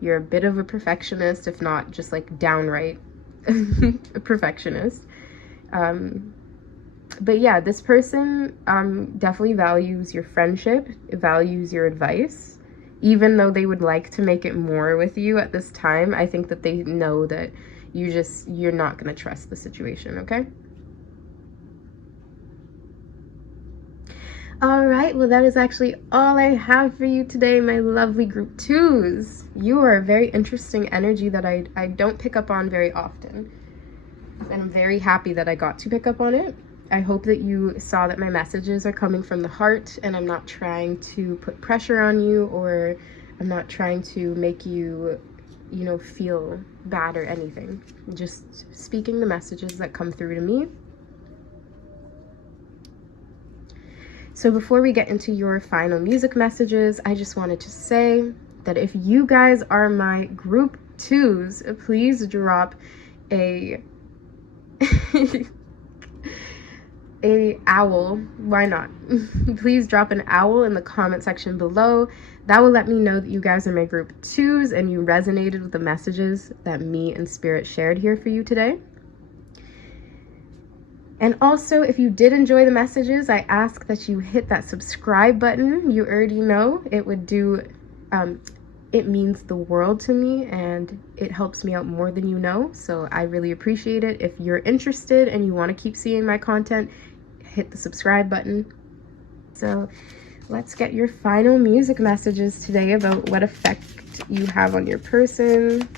You're a bit of a perfectionist, if not just like downright a perfectionist. But yeah, this person definitely values your friendship, values your advice. Even though they would like to make it more with you at this time, I think that they know that you're not going to trust the situation, okay? All right, well, that is actually all I have for you today, my lovely group 2s. You are a very interesting energy that I don't pick up on very often. And I'm very happy that I got to pick up on it. I hope that you saw that my messages are coming from the heart, and I'm not trying to put pressure on you, or I'm not trying to make you, feel bad or anything. Just speaking the messages that come through to me. So before we get into your final music messages, I just wanted to say that if you guys are my group 2s, please drop a owl. Why not? Please drop an owl in the comment section below. That will let me know that you guys are my group 2s and you resonated with the messages that me and Spirit shared here for you today. And also, if you did enjoy the messages, I ask that you hit that subscribe button. You already know it would do, it means the world to me, and it helps me out more than you know. So I really appreciate it. If you're interested and you want to keep seeing my content, hit the subscribe button. So let's get your final music messages today about what effect you have on your person.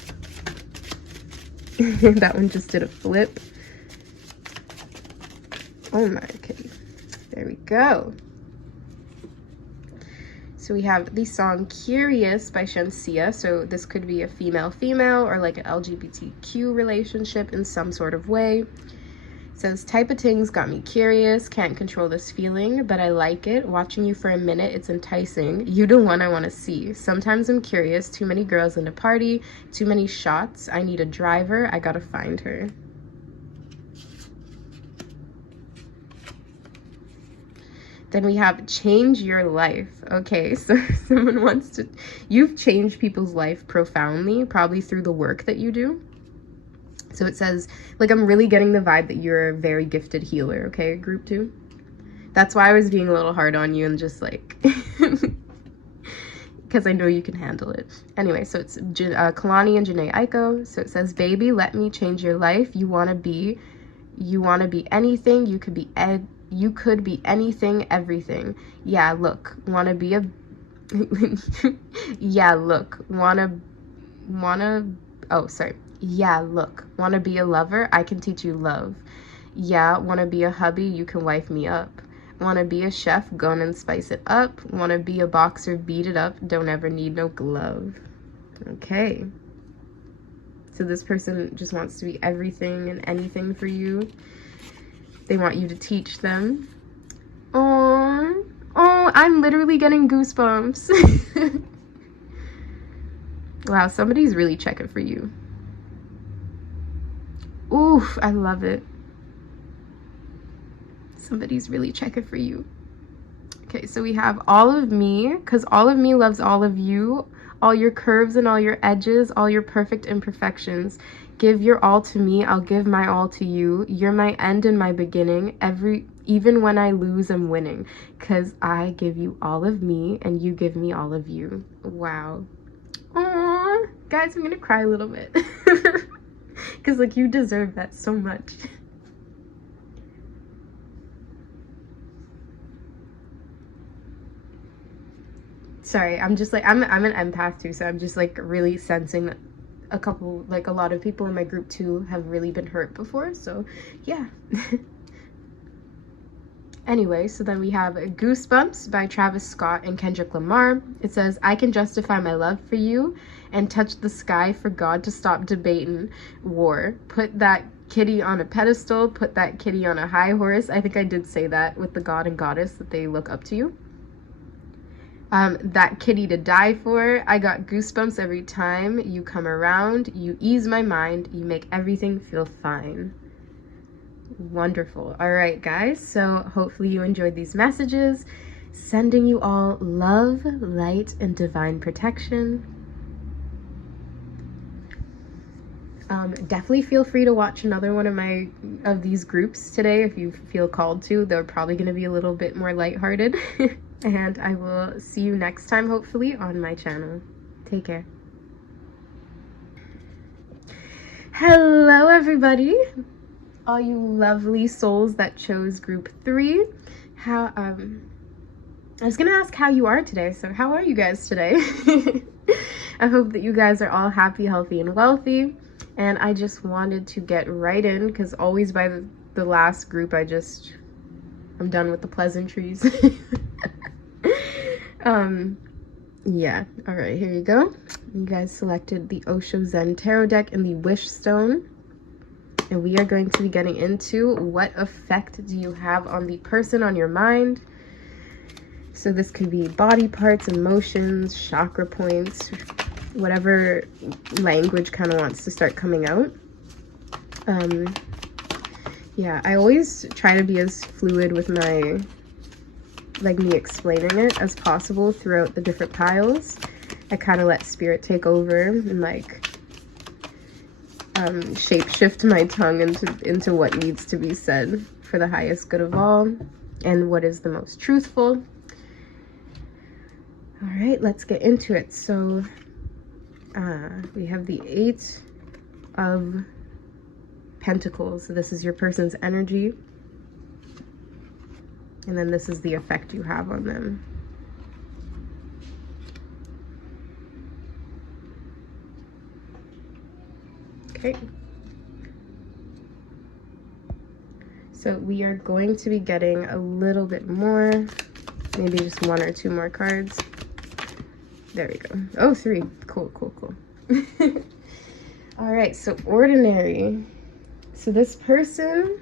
That one just did a flip. Oh my kitty. There we go. So we have the song Curious by Shensia. So this could be a female-female or like an LGBTQ relationship in some sort of way. It says, type of things got me curious, can't control this feeling, but I like it. Watching you for a minute, it's enticing. You the one I want to see. Sometimes I'm curious, too many girls in a party, too many shots. I need a driver, I gotta find her. Then we have change your life. Okay, so someone wants to, you've changed people's life profoundly, probably through the work that you do. So it says, like, I'm really getting the vibe that you're a very gifted healer, okay, group 2? That's why I was being a little hard on you and just like, because I know you can handle it. Anyway, so it's Kalani and Janae Aiko. So it says, baby, let me change your life. You want to be anything. You could be anything, everything. Yeah, look, wanna be a yeah, look, yeah, look, wanna be a lover? I can teach you love. Yeah, wanna be a hubby? You can wife me up. Wanna be a chef? Go and spice it up. Wanna be a boxer? Beat it up. Don't ever need no glove. Okay. So this person just wants to be everything and anything for you. They want you to teach them. Oh, I'm literally getting goosebumps. Wow, somebody's really checking for you. Oof, I love it. Somebody's really checking for you. Okay, so we have all of me, because all of me loves all of you. all your curves and all your edges, all your perfect imperfections. Give your all to me, I'll give my all to you. You're my end and my beginning. Even when I lose, I'm winning. 'Cause I give you all of me and you give me all of you. Wow. Aww. Guys, I'm gonna cry a little bit. 'Cause like, you deserve that so much. Sorry, I'm just like, I'm an empath too, so I'm just like really sensing that a lot of people in my group too have really been hurt before, so yeah. Anyway, so then we have Goosebumps by Travis Scott and Kendrick Lamar. It says, I can justify my love for you and touch the sky for God to stop debating war. Put that kitty on a pedestal, put that kitty on a high horse. I think I did say that with the god and goddess, that they look up to you. That kitty to die for. I got goosebumps every time you come around. You ease my mind. You make everything feel fine. Wonderful. All right, guys. So hopefully you enjoyed these messages. Sending you all love, light, and divine protection. Definitely feel free to watch another one of these groups today if you feel called to. They're probably going to be a little bit more lighthearted. And I will see you next time, hopefully, on my channel. Take care. Hello, everybody. All you lovely souls that chose group 3. I was gonna ask how you are today, so how are you guys today? I hope that you guys are all happy, healthy, and wealthy. And I just wanted to get right in, because always by the last group, I'm done with the pleasantries. Yeah, all right, here you go. You guys selected the Osho Zen Tarot deck and the Wish Stone. And we are going to be getting into what effect do you have on the person, on your mind. So this could be body parts, emotions, chakra points, whatever language kind of wants to start coming out. Yeah, I always try to be as fluid with me explaining it as possible throughout the different piles. I kind of let spirit take over and shape shift my tongue into what needs to be said for the highest good of all and what is the most truthful. All right, let's get into it. So we have the 8 of Pentacles. So this is your person's energy. And then this is the effect you have on them. Okay. So we are going to be getting a little bit more, maybe just 1 or 2 more cards. There we go. Oh, 3. Cool, cool, cool. All right, so ordinary. So this person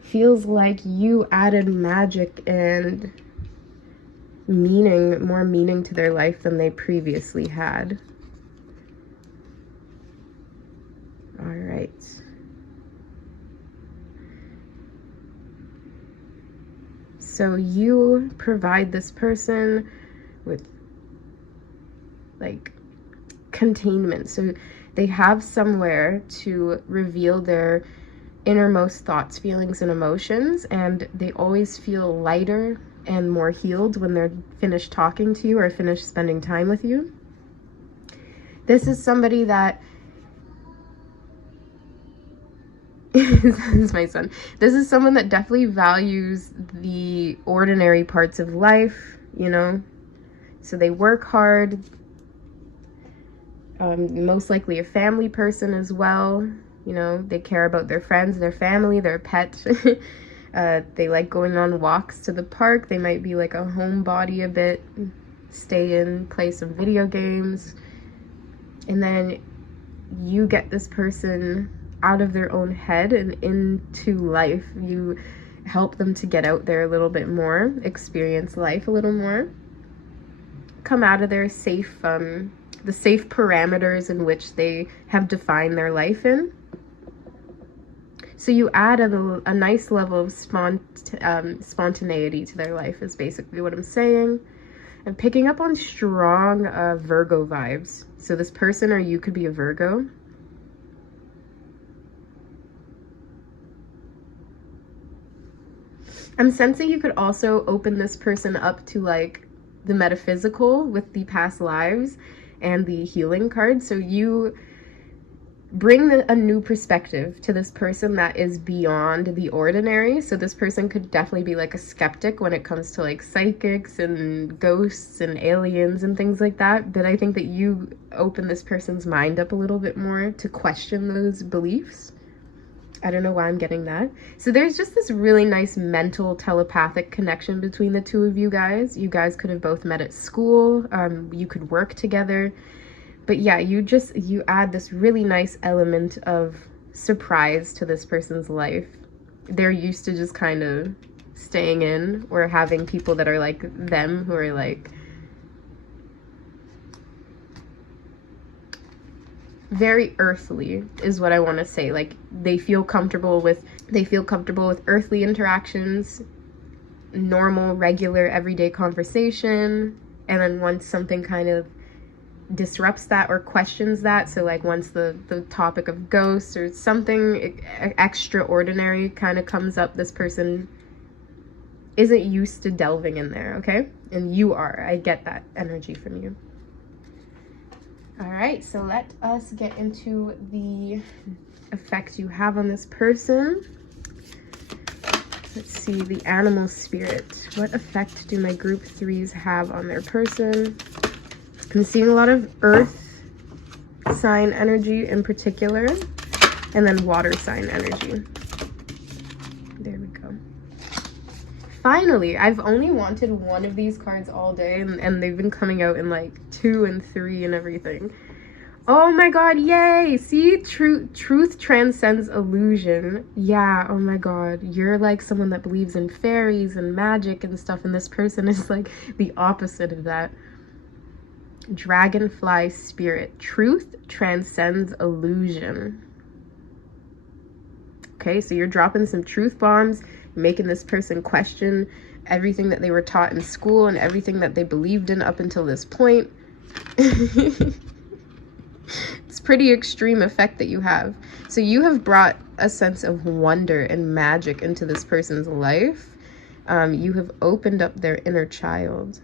feels like you added magic and more meaning to their life than they previously had. All right. So you provide this person with containment. So they have somewhere to reveal their innermost thoughts, feelings, and emotions, and they always feel lighter and more healed when they're finished talking to you or finished spending time with you. This is somebody that this is my son. This is someone that definitely values the ordinary parts of life, you know, so they work hard. Most likely a family person as well. You know, they care about their friends, their family, their pet. They like going on walks to the park. They might be like a homebody a bit, stay in, play some video games. And then you get this person out of their own head and into life. You help them to get out there a little bit more, experience life a little more, come out of their safe, the safe parameters in which they have defined their life in. So you add a nice level of spontaneity to their life is basically what I'm saying. I'm picking up on strong Virgo vibes. So this person or you could be a Virgo. I'm sensing you could also open this person up to like the metaphysical with the past lives and the healing card. So you bring a new perspective to this person that is beyond the ordinary. So this person could definitely be like a skeptic when it comes to like psychics and ghosts and aliens and things like that. But I think that you open this person's mind up a little bit more to question those beliefs. I don't know why I'm getting that. So there's just this really nice mental telepathic connection between the two of you guys. You guys could have both met at school. You could work together. But yeah, you add this really nice element of surprise to this person's life. They're used to just kind of staying in or having people that are like them who are like very earthly is what I want to say. Like they feel comfortable with earthly interactions, normal, regular, everyday conversation. And then once something kind of disrupts that or questions that, so like once the topic of ghosts or something extraordinary kind of comes up, this person isn't used to delving in there, okay? And you are. I get that energy from you. All right, so let us get into the effect you have on this person. Let's see, the animal spirit. What effect do my group 3s have on their person? I'm seeing a lot of earth sign energy in particular, and then water sign energy. There we go. Finally, I've only wanted one of these cards all day, and they've been coming out in like 2 and 3 and everything. Oh my god, yay! See, truth transcends illusion. Yeah, oh my god, you're like someone that believes in fairies and magic and stuff, and this person is like the opposite of that. Dragonfly spirit. Truth transcends illusion. Okay, so you're dropping some truth bombs, making this person question everything that they were taught in school and everything that they believed in up until this point. It's pretty extreme effect that you have. So you have brought a sense of wonder and magic into this person's life. You have opened up their inner child.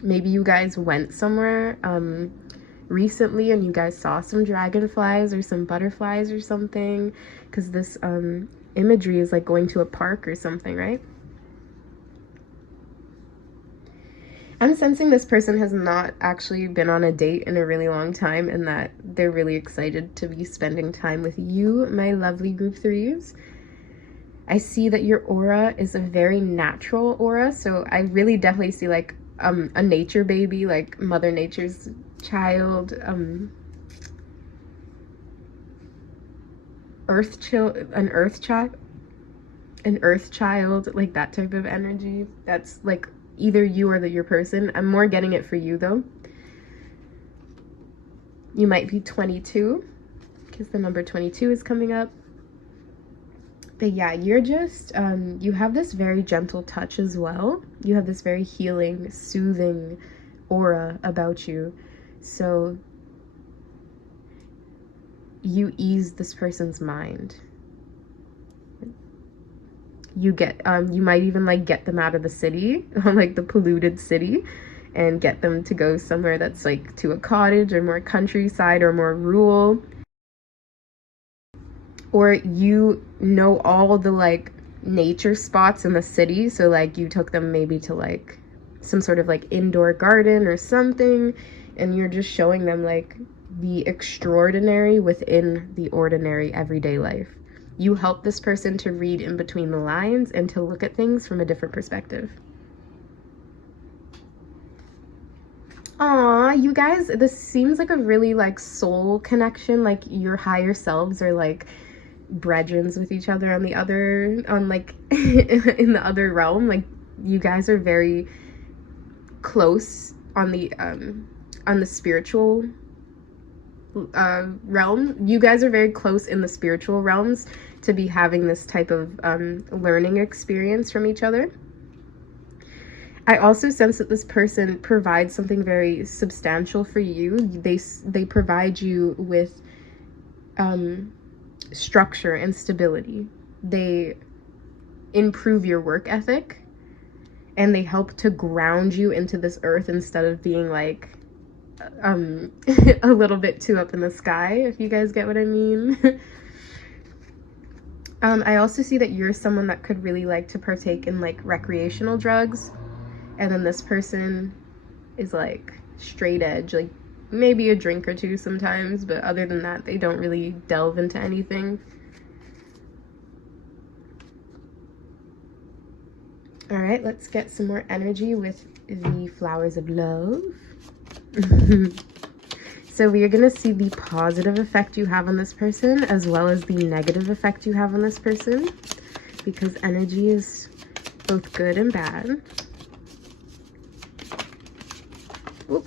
Maybe you guys went somewhere recently and you guys saw some dragonflies or some butterflies or something, because this imagery is like going to a park or something, right? I'm sensing this person has not actually been on a date in a really long time, and that they're really excited to be spending time with you, my lovely group 3s. I see that your aura is a very natural aura, so I really definitely see like a nature baby, like Mother Nature's child, an earth child, like that type of energy. That's like either you or your person. I'm more getting it for you though. You might be 22 because the number 22 is coming up. But yeah, you're just, you have this very gentle touch as well. You have this very healing, soothing aura about you. So you ease this person's mind. You get, you might even like get them out of the city, like the polluted city, and get them to go somewhere that's like to a cottage or more countryside or more rural. Or you know all the like nature spots in the city, so like you took them maybe to like some sort of like indoor garden or something, and you're just showing them like the extraordinary within the ordinary everyday life. You help this person to read in between the lines and to look at things from a different perspective. Aw, you guys, this seems like a really like soul connection, like your higher selves are like brethrens with each other on the other, on like in the other realm. Like you guys are very close on the spiritual realm. You guys are very close in the spiritual realms to be having this type of learning experience from each other. I also sense that this person provides something very substantial for you. They provide you with structure and stability. They improve your work ethic, and they help to ground you into this earth instead of being like a little bit too up in the sky, if you guys get what I mean. I also see that you're someone that could really like to partake in like recreational drugs, and then this person is like straight edge, like maybe a drink or two sometimes, but other than that, they don't really delve into anything. All right, let's get some more energy with the flowers of love. So we are going to see the positive effect you have on this person as well as the negative effect you have on this person, because energy is both good and bad. Oop.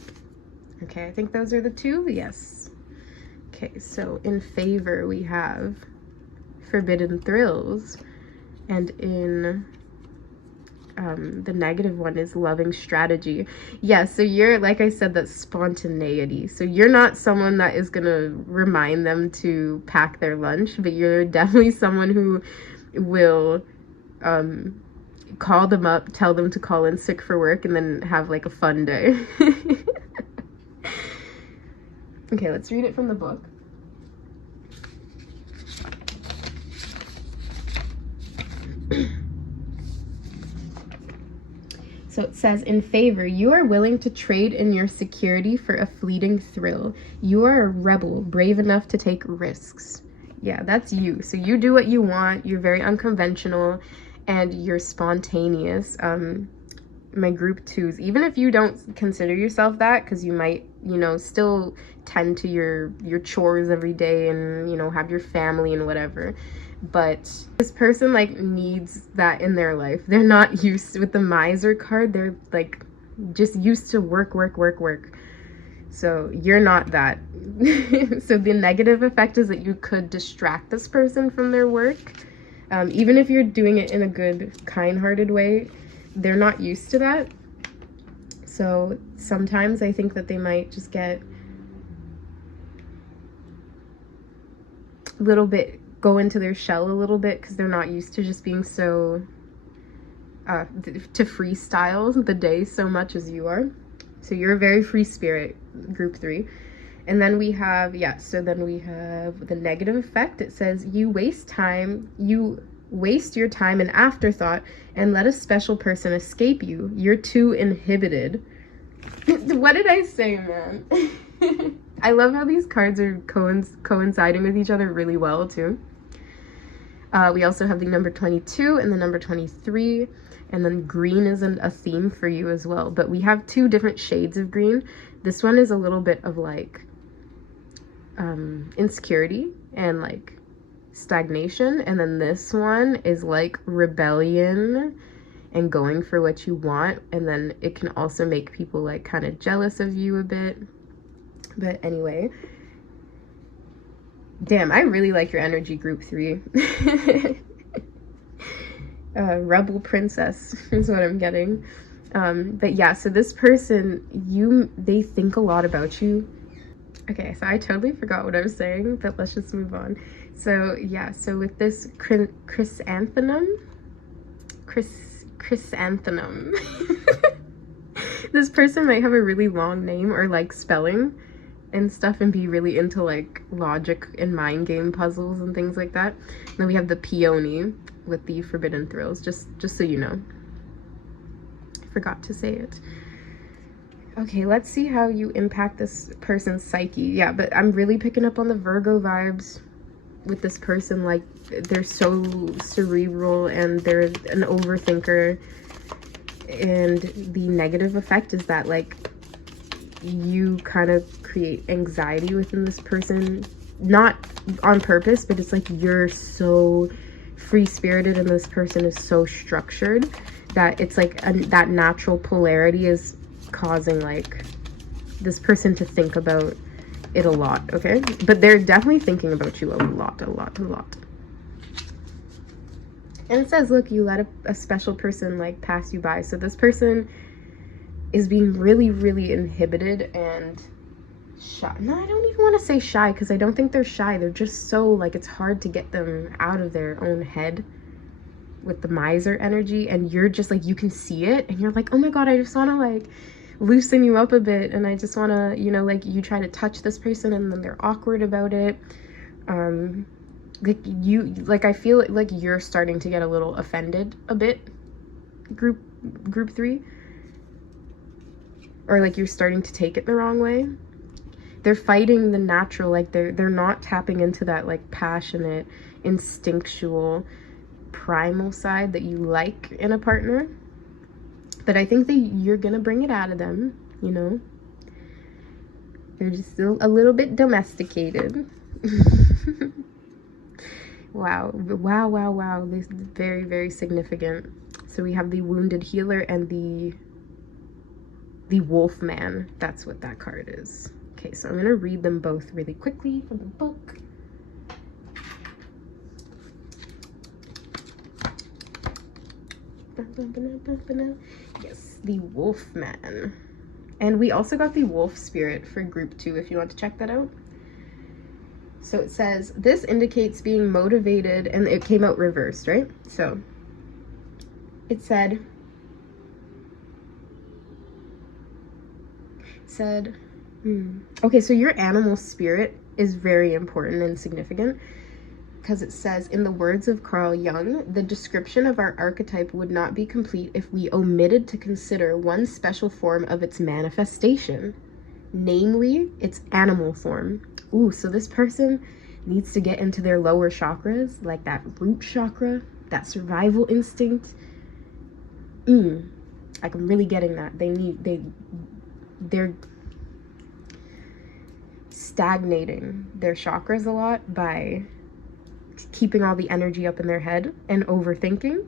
Okay, I think those are the two. Yes. Okay, so in favor we have forbidden thrills, and in the negative one is loving strategy. Yeah, so you're, like I said, that's spontaneity. So you're not someone that is gonna remind them to pack their lunch, but you're definitely someone who will call them up, tell them to call in sick for work, and then have like a fun day. Okay, let's read it from the book. So it says, in favor, you are willing to trade in your security for a fleeting thrill. You are a rebel, brave enough to take risks. Yeah, that's you. So you do what you want. You're very unconventional and you're spontaneous. My group twos, even if you don't consider yourself that, because you might, you know, still tend to your chores every day and, you know, have your family and whatever. But this person like needs that in their life. They're not used with the miser card. They're like just used to work. So you're not that. So the negative effect is that you could distract this person from their work. Even if you're doing it in a good, kind-hearted way, they're not used to that. So sometimes I think that they might just get a little bit, go into their shell a little bit, because they're not used to just being so to freestyle the day so much as you are. So you're a very free spirit, group 3. And then we have, then we have the negative effect. It says you waste your time in afterthought and let a special person escape you. You're too inhibited. What did I say, man? I love how these cards are coinciding with each other really well too. We also have the number 22 and the number 23, and then green is a theme for you as well. But we have 2 different shades of green. This one is a little bit of like insecurity and like stagnation, and then this one is like rebellion and going for what you want, and then it can also make people like kind of jealous of you a bit. But anyway, damn, I really like your energy, group 3. Rebel princess is what I'm getting. But yeah, so this person, they think a lot about you. Okay, so I totally forgot what I was saying, but let's just move on. So yeah, so with this chrysanthemum, this person might have a really long name or like spelling and stuff, and be really into like logic and mind game puzzles and things like that. And then we have the peony with the forbidden thrills, just so you know. I forgot to say it. Okay, let's see how you impact this person's psyche. Yeah, but I'm really picking up on the Virgo vibes with this person. Like, they're so cerebral and they're an overthinker, and the negative effect is that like you kind of create anxiety within this person, not on purpose, but it's like you're so free-spirited and this person is so structured that it's like that natural polarity is causing like this person to think about it a lot. Okay, but they're definitely thinking about you a lot. And it says, look, you let a special person like pass you by. So this person is being really, really inhibited and shy. No, I don't even want to say shy, because I don't think they're shy. They're just so, like, it's hard to get them out of their own head with the miser energy, and you're just like, you can see it, and you're like, oh my god, I just want to, like, loosen you up a bit, and I just want to, you know, like, you try to touch this person and then they're awkward about it. Like, you, like, I feel like you're starting to get a little offended a bit, group 3, or like you're starting to take it the wrong way. They're fighting the natural, like they're not tapping into that, like, passionate, instinctual, primal side that you like in a partner. But I think that you're gonna bring it out of them, you know. They're just still a little bit domesticated. Wow. This is very, very significant. So we have the wounded healer and the wolf man. That's what that card is. Okay, so I'm gonna read them both really quickly from the book. Yes, the wolf man. And we also got the wolf spirit for group 2 if you want to check that out. So it says, this indicates being motivated, and it came out reversed, right? So it said, okay, so your animal spirit is very important and significant, because it says, in the words of Carl Jung, the description of our archetype would not be complete if we omitted to consider one special form of its manifestation, namely its animal form. Ooh, so this person needs to get into their lower chakras, like that root chakra, that survival instinct. Like, I'm really getting that. They're stagnating their chakras a lot by keeping all the energy up in their head and overthinking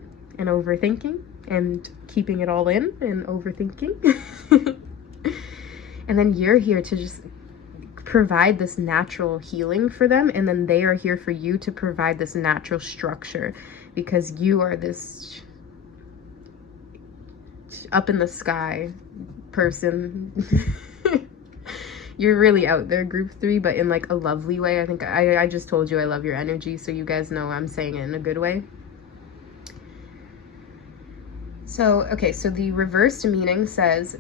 and keeping it all in and overthinking. And then you're here to just provide this natural healing for them, and then they are here for you to provide this natural structure, because you are this up in the sky person. You're really out there, group 3, but in, like, a lovely way. I think I just told you I love your energy, so you guys know I'm saying it in a good way. So, okay, so the reversed meaning says,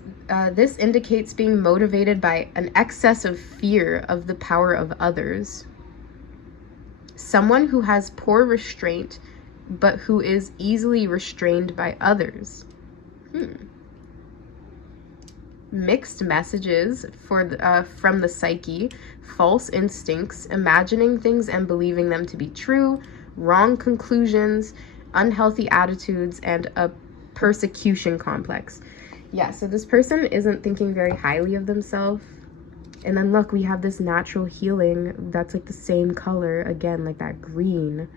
this indicates being motivated by an excess of fear of the power of others. Someone who has poor restraint, but who is easily restrained by others. Mixed messages from the psyche, false instincts, imagining things and believing them to be true, wrong conclusions, unhealthy attitudes, and a persecution complex. Yeah, so this person isn't thinking very highly of themselves. And then look, we have this natural healing that's like the same color again, like that green.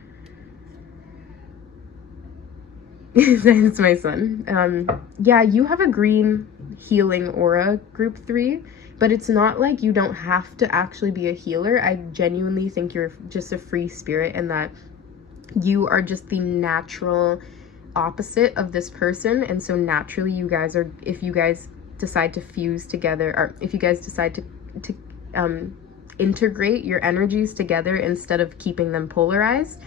It's my son. Yeah, you have a green healing aura, group 3, but it's not like you don't have to actually be a healer. I genuinely think you're just a free spirit, and that you are just the natural opposite of this person. And so naturally you guys are, if you guys decide to fuse together, or if you guys decide to integrate your energies together instead of keeping them polarized,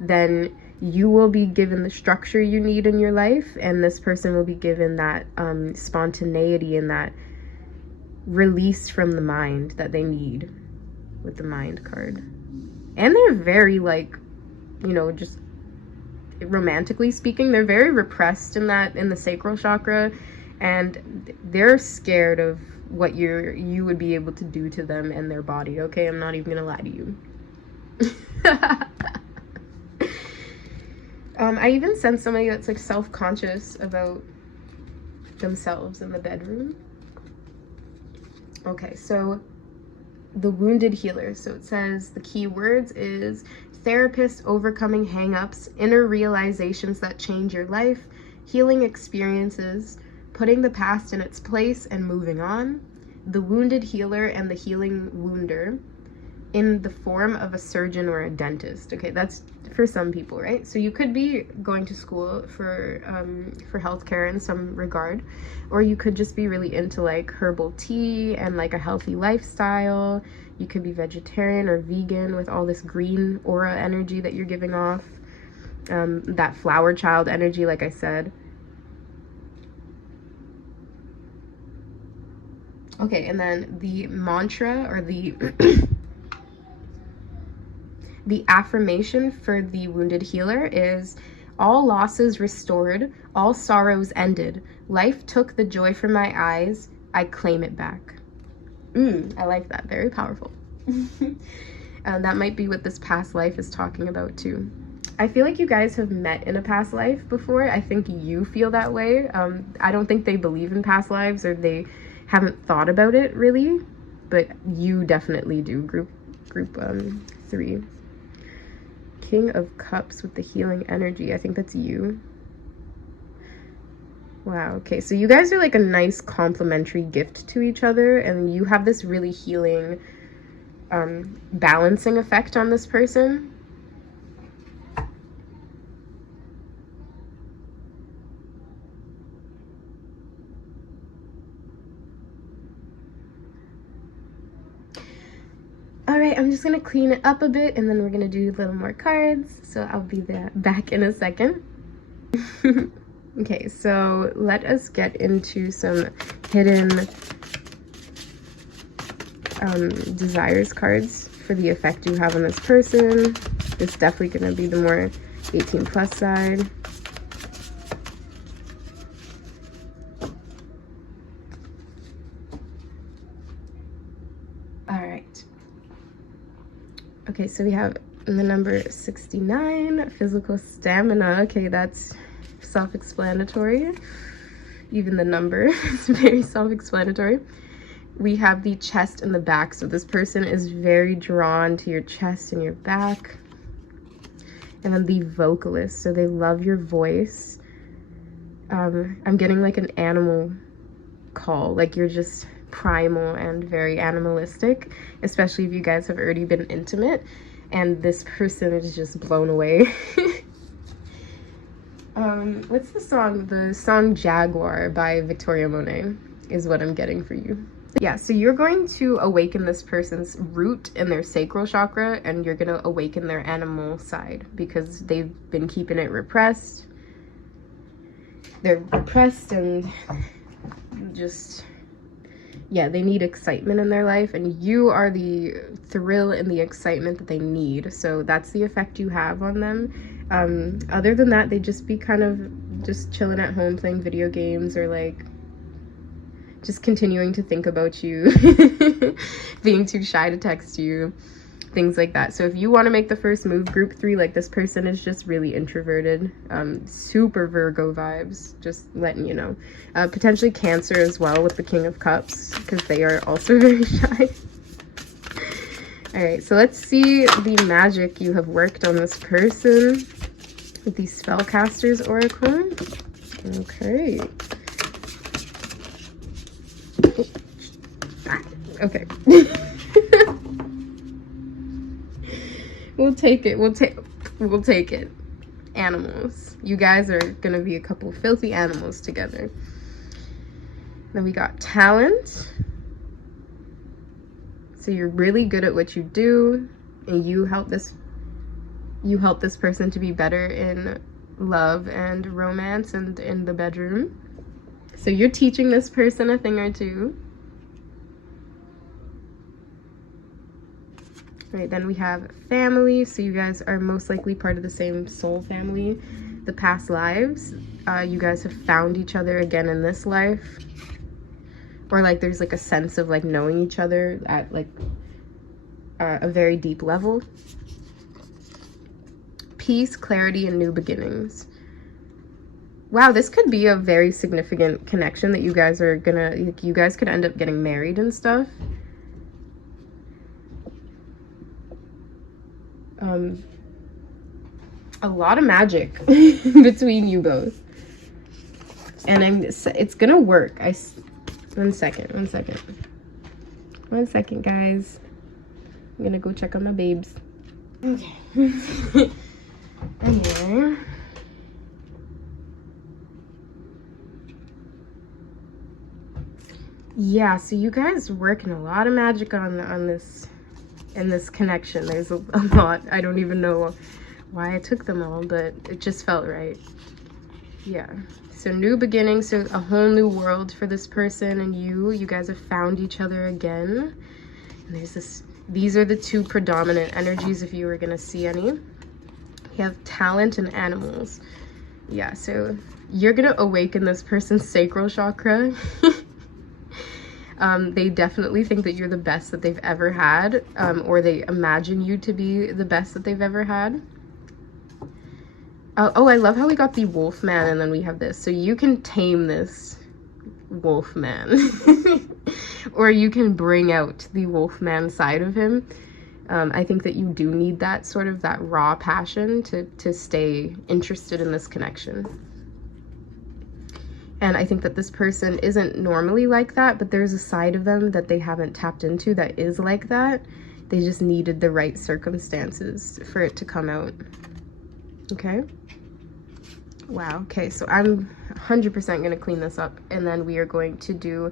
then you will be given the structure you need in your life, and this person will be given that spontaneity and that release from the mind that they need with the mind card. And they're very, like, you know, just romantically speaking, they're very repressed in the sacral chakra, and they're scared of what you would be able to do to them and their body. Okay, I'm not even gonna lie to you. I even sense somebody that's, like, self-conscious about themselves in the bedroom. Okay, so the wounded healer. So it says the key words is therapist, overcoming hang-ups, inner realizations that change your life, healing experiences, putting the past in its place and moving on, the wounded healer and the healing wounder, in the form of a surgeon or a dentist. Okay, that's for some people, right? So you could be going to school for healthcare in some regard, or you could just be really into like herbal tea and like a healthy lifestyle. You could be vegetarian or vegan with all this green aura energy that you're giving off, that flower child energy, like I said. Okay, and then the mantra or the the affirmation for the wounded healer is, all losses restored, all sorrows ended. Life took the joy from my eyes. I claim it back. I like that. Very powerful. That might be what this past life is talking about too. I feel like you guys have met in a past life before. I think you feel that way. I don't think they believe in past lives, or they haven't thought about it really, but you definitely do. Group 3. King of Cups with the healing energy. I think that's you. Wow. Okay, so you guys are like a nice complementary gift to each other, and you have this really healing, balancing effect on this person. All right, I'm just gonna clean it up a bit, and then we're gonna do a little more cards. So I'll be back in a second. Okay, so let us get into some hidden desires cards for the effect you have on this person. This is definitely gonna be the more 18 plus side. All right. Okay, so we have the number 69, physical stamina. Okay, that's self-explanatory. Even the number is very self-explanatory. We have the chest and the back. So this person is very drawn to your chest and your back. And then the vocalist. So they love your voice. I'm getting like an animal call. Like you're just primal and very animalistic, especially if you guys have already been intimate and this person is just blown away. What's the song? The song Jaguar by Victoria Monet is what I'm getting for you. Yeah, so you're going to awaken this person's root in their sacral chakra, and you're going to awaken their animal side because they've been keeping it repressed. They're repressed and just, yeah, they need excitement in their life, and you are the thrill and the excitement that they need. So that's the effect you have on them. Other than that, they just be kind of just chilling at home playing video games, or like just continuing to think about you, being too shy to text you, things like that. So if you want to make the first move, group 3, like this person is just really introverted, super Virgo vibes, just letting you know. Potentially Cancer as well with the King of Cups, because they are also very shy. All right, so let's see the magic you have worked on this person with the Spellcaster's Oracle. Okay. Okay. We'll take it. We'll take it. Animals. You guys are gonna be a couple filthy animals together. Then we got talent. So you're really good at what you do, and you help this person to be better in love and romance and in the bedroom. So you're teaching this person a thing or two. All right, then we have family. So you guys are most likely part of the same soul family, the past lives. You guys have found each other again in this life. Or like there's like a sense of like knowing each other at like a very deep level. Peace, clarity, and new beginnings. Wow, this could be a very significant connection that you guys are gonna, you guys could end up getting married and stuff. A lot of magic between you both. And it's gonna work. One second, guys. I'm gonna go check on my babes. Okay. Anyway. Yeah, so you guys working a lot of magic on this, in this connection. There's a lot. I don't even know why I took them all, but it just felt right. Yeah. So new beginnings, so a whole new world for this person and you. You guys have found each other again. And there's this, these are the two predominant energies if you were gonna see any. You have talent and animals. Yeah, so you're gonna awaken this person's sacral chakra. They definitely think that you're the best that they've ever had, or they imagine you to be the best that they've ever had. Oh, I love how we got the wolf man and then we have this. So you can tame this wolf man. Or you can bring out the wolf man side of him. I think that you do need that sort of, that raw passion to stay interested in this connection. And I think that this person isn't normally like that, but there's a side of them that they haven't tapped into that is like that. They just needed the right circumstances for it to come out. Okay? Wow. Okay, so I'm 100% going to clean this up, and then we are going to do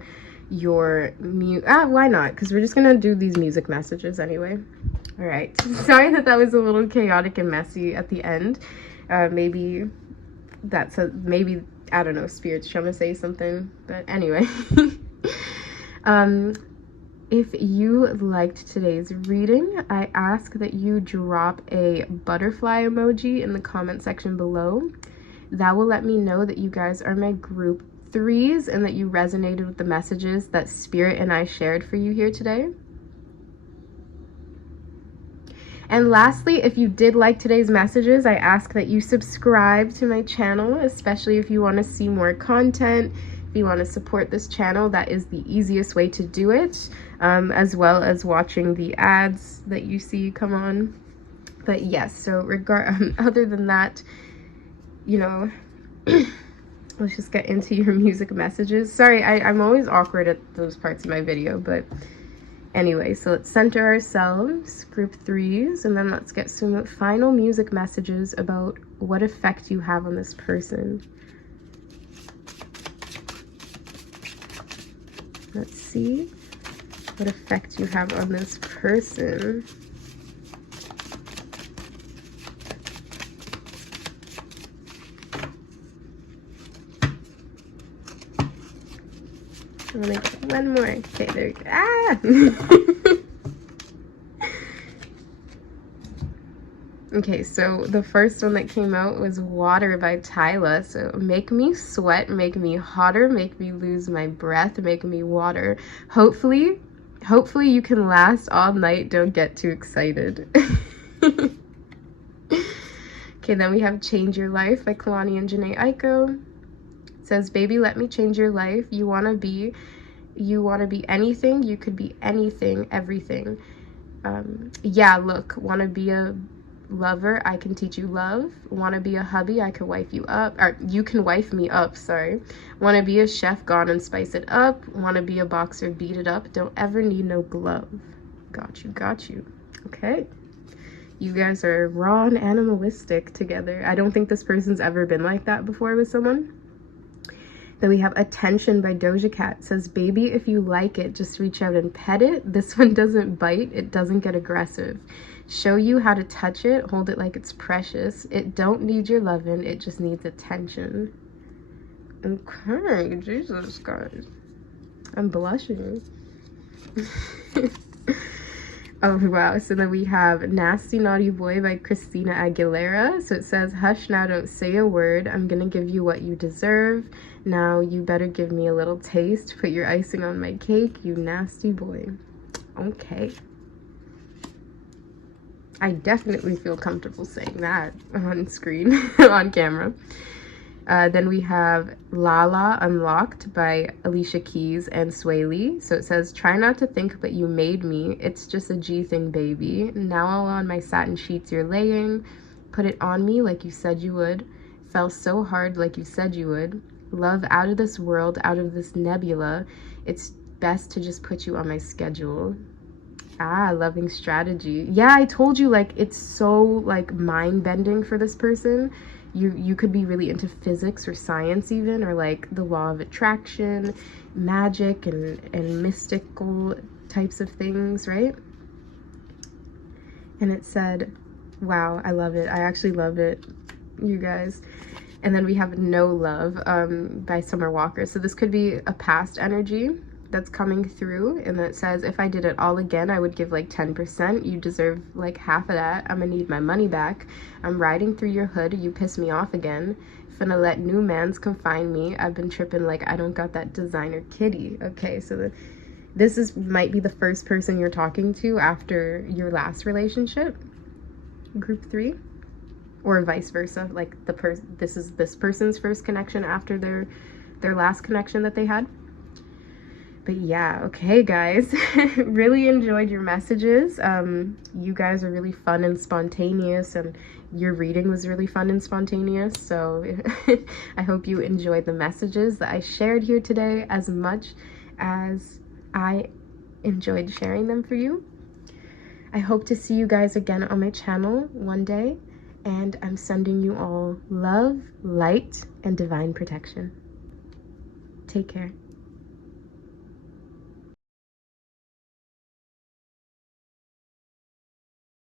your why not? Because we're just going to do these music messages anyway. All right. Sorry that was a little chaotic and messy at the end. Maybe that's maybe, I don't know, Spirit's trying to say something, but anyway. If you liked today's reading, I ask that you drop a butterfly emoji in the comment section below. That will let me know that you guys are my group 3s and that you resonated with the messages that Spirit and I shared for you here today. And lastly, if you did like today's messages, I ask that you subscribe to my channel, especially if you want to see more content. If you want to support this channel, that is the easiest way to do it, as well as watching the ads that you see come on. But yes, so other than that, you know, let's just get into your music messages. Sorry, I'm always awkward at those parts of my video, but anyway, so let's center ourselves, group 3s, and then let's get some final music messages about what effect you have on this person. Let's see what effect you have on this person. I'm gonna get one more. Okay, there we go. Ah! Okay, so the first one that came out was Water by Tyla. So make me sweat, make me hotter, make me lose my breath, make me water. Hopefully you can last all night. Don't get too excited. Okay, then we have Change Your Life by Kalani and Janae Aiko. It says, baby, let me change your life. You wanna be anything, you could be anything, everything. Yeah, look, wanna be a lover, I can teach you love. Want to be a hubby, I can wife you up, or you can wife me up, sorry. Want to be a chef, gone and spice it up. Want to be a boxer, beat it up. Don't ever need no glove. Got you. Okay, you guys are raw and animalistic together. I don't think this person's ever been like that before with someone. Then we have Attention by Doja Cat. It says, baby, if you like it, just reach out and pet it. This one doesn't bite, it doesn't get aggressive. Show you how to touch it, hold it like it's precious. It don't need your loving, it just needs attention. Okay, Jesus, guys. I'm blushing. Oh, wow. So then we have Nasty Naughty Boy by Christina Aguilera. So it says, hush now, don't say a word. I'm gonna give you what you deserve. Now you better give me a little taste. Put your icing on my cake, you nasty boy. Okay. I definitely feel comfortable saying that on screen, on camera. Then we have Lala Unlocked by Alicia Keys and Sway Lee. So it says, try not to think, but you made me. It's just a G thing, baby. Now all on my satin sheets you're laying. Put it on me like you said you would. Fell so hard like you said you would. Love out of this world, out of this nebula. It's best to just put you on my schedule. Loving strategy. Yeah, I told you, like, it's so, like, mind-bending for this person. You could be really into physics or science even, or like the law of attraction, magic and mystical types of things, right? And it said, wow, I love it. I actually love it, you guys. And then we have No Love by Summer Walker. So this could be a past energy that's coming through, and it says, if I did it all again, I would give like 10%. You deserve like half of that. I'm gonna need my money back. I'm riding through your hood. You piss me off again. Finna let new mans confine me. I've been tripping like I don't got that designer kitty. Okay, so this might be the first person you're talking to after your last relationship, group 3, or vice versa. Like this is this person's first connection after their last connection that they had. But yeah, okay guys, really enjoyed your messages. You guys are really fun and spontaneous, and your reading was really fun and spontaneous. So I hope you enjoyed the messages that I shared here today as much as I enjoyed sharing them for you. I hope to see you guys again on my channel one day, and I'm sending you all love, light, and divine protection. Take care.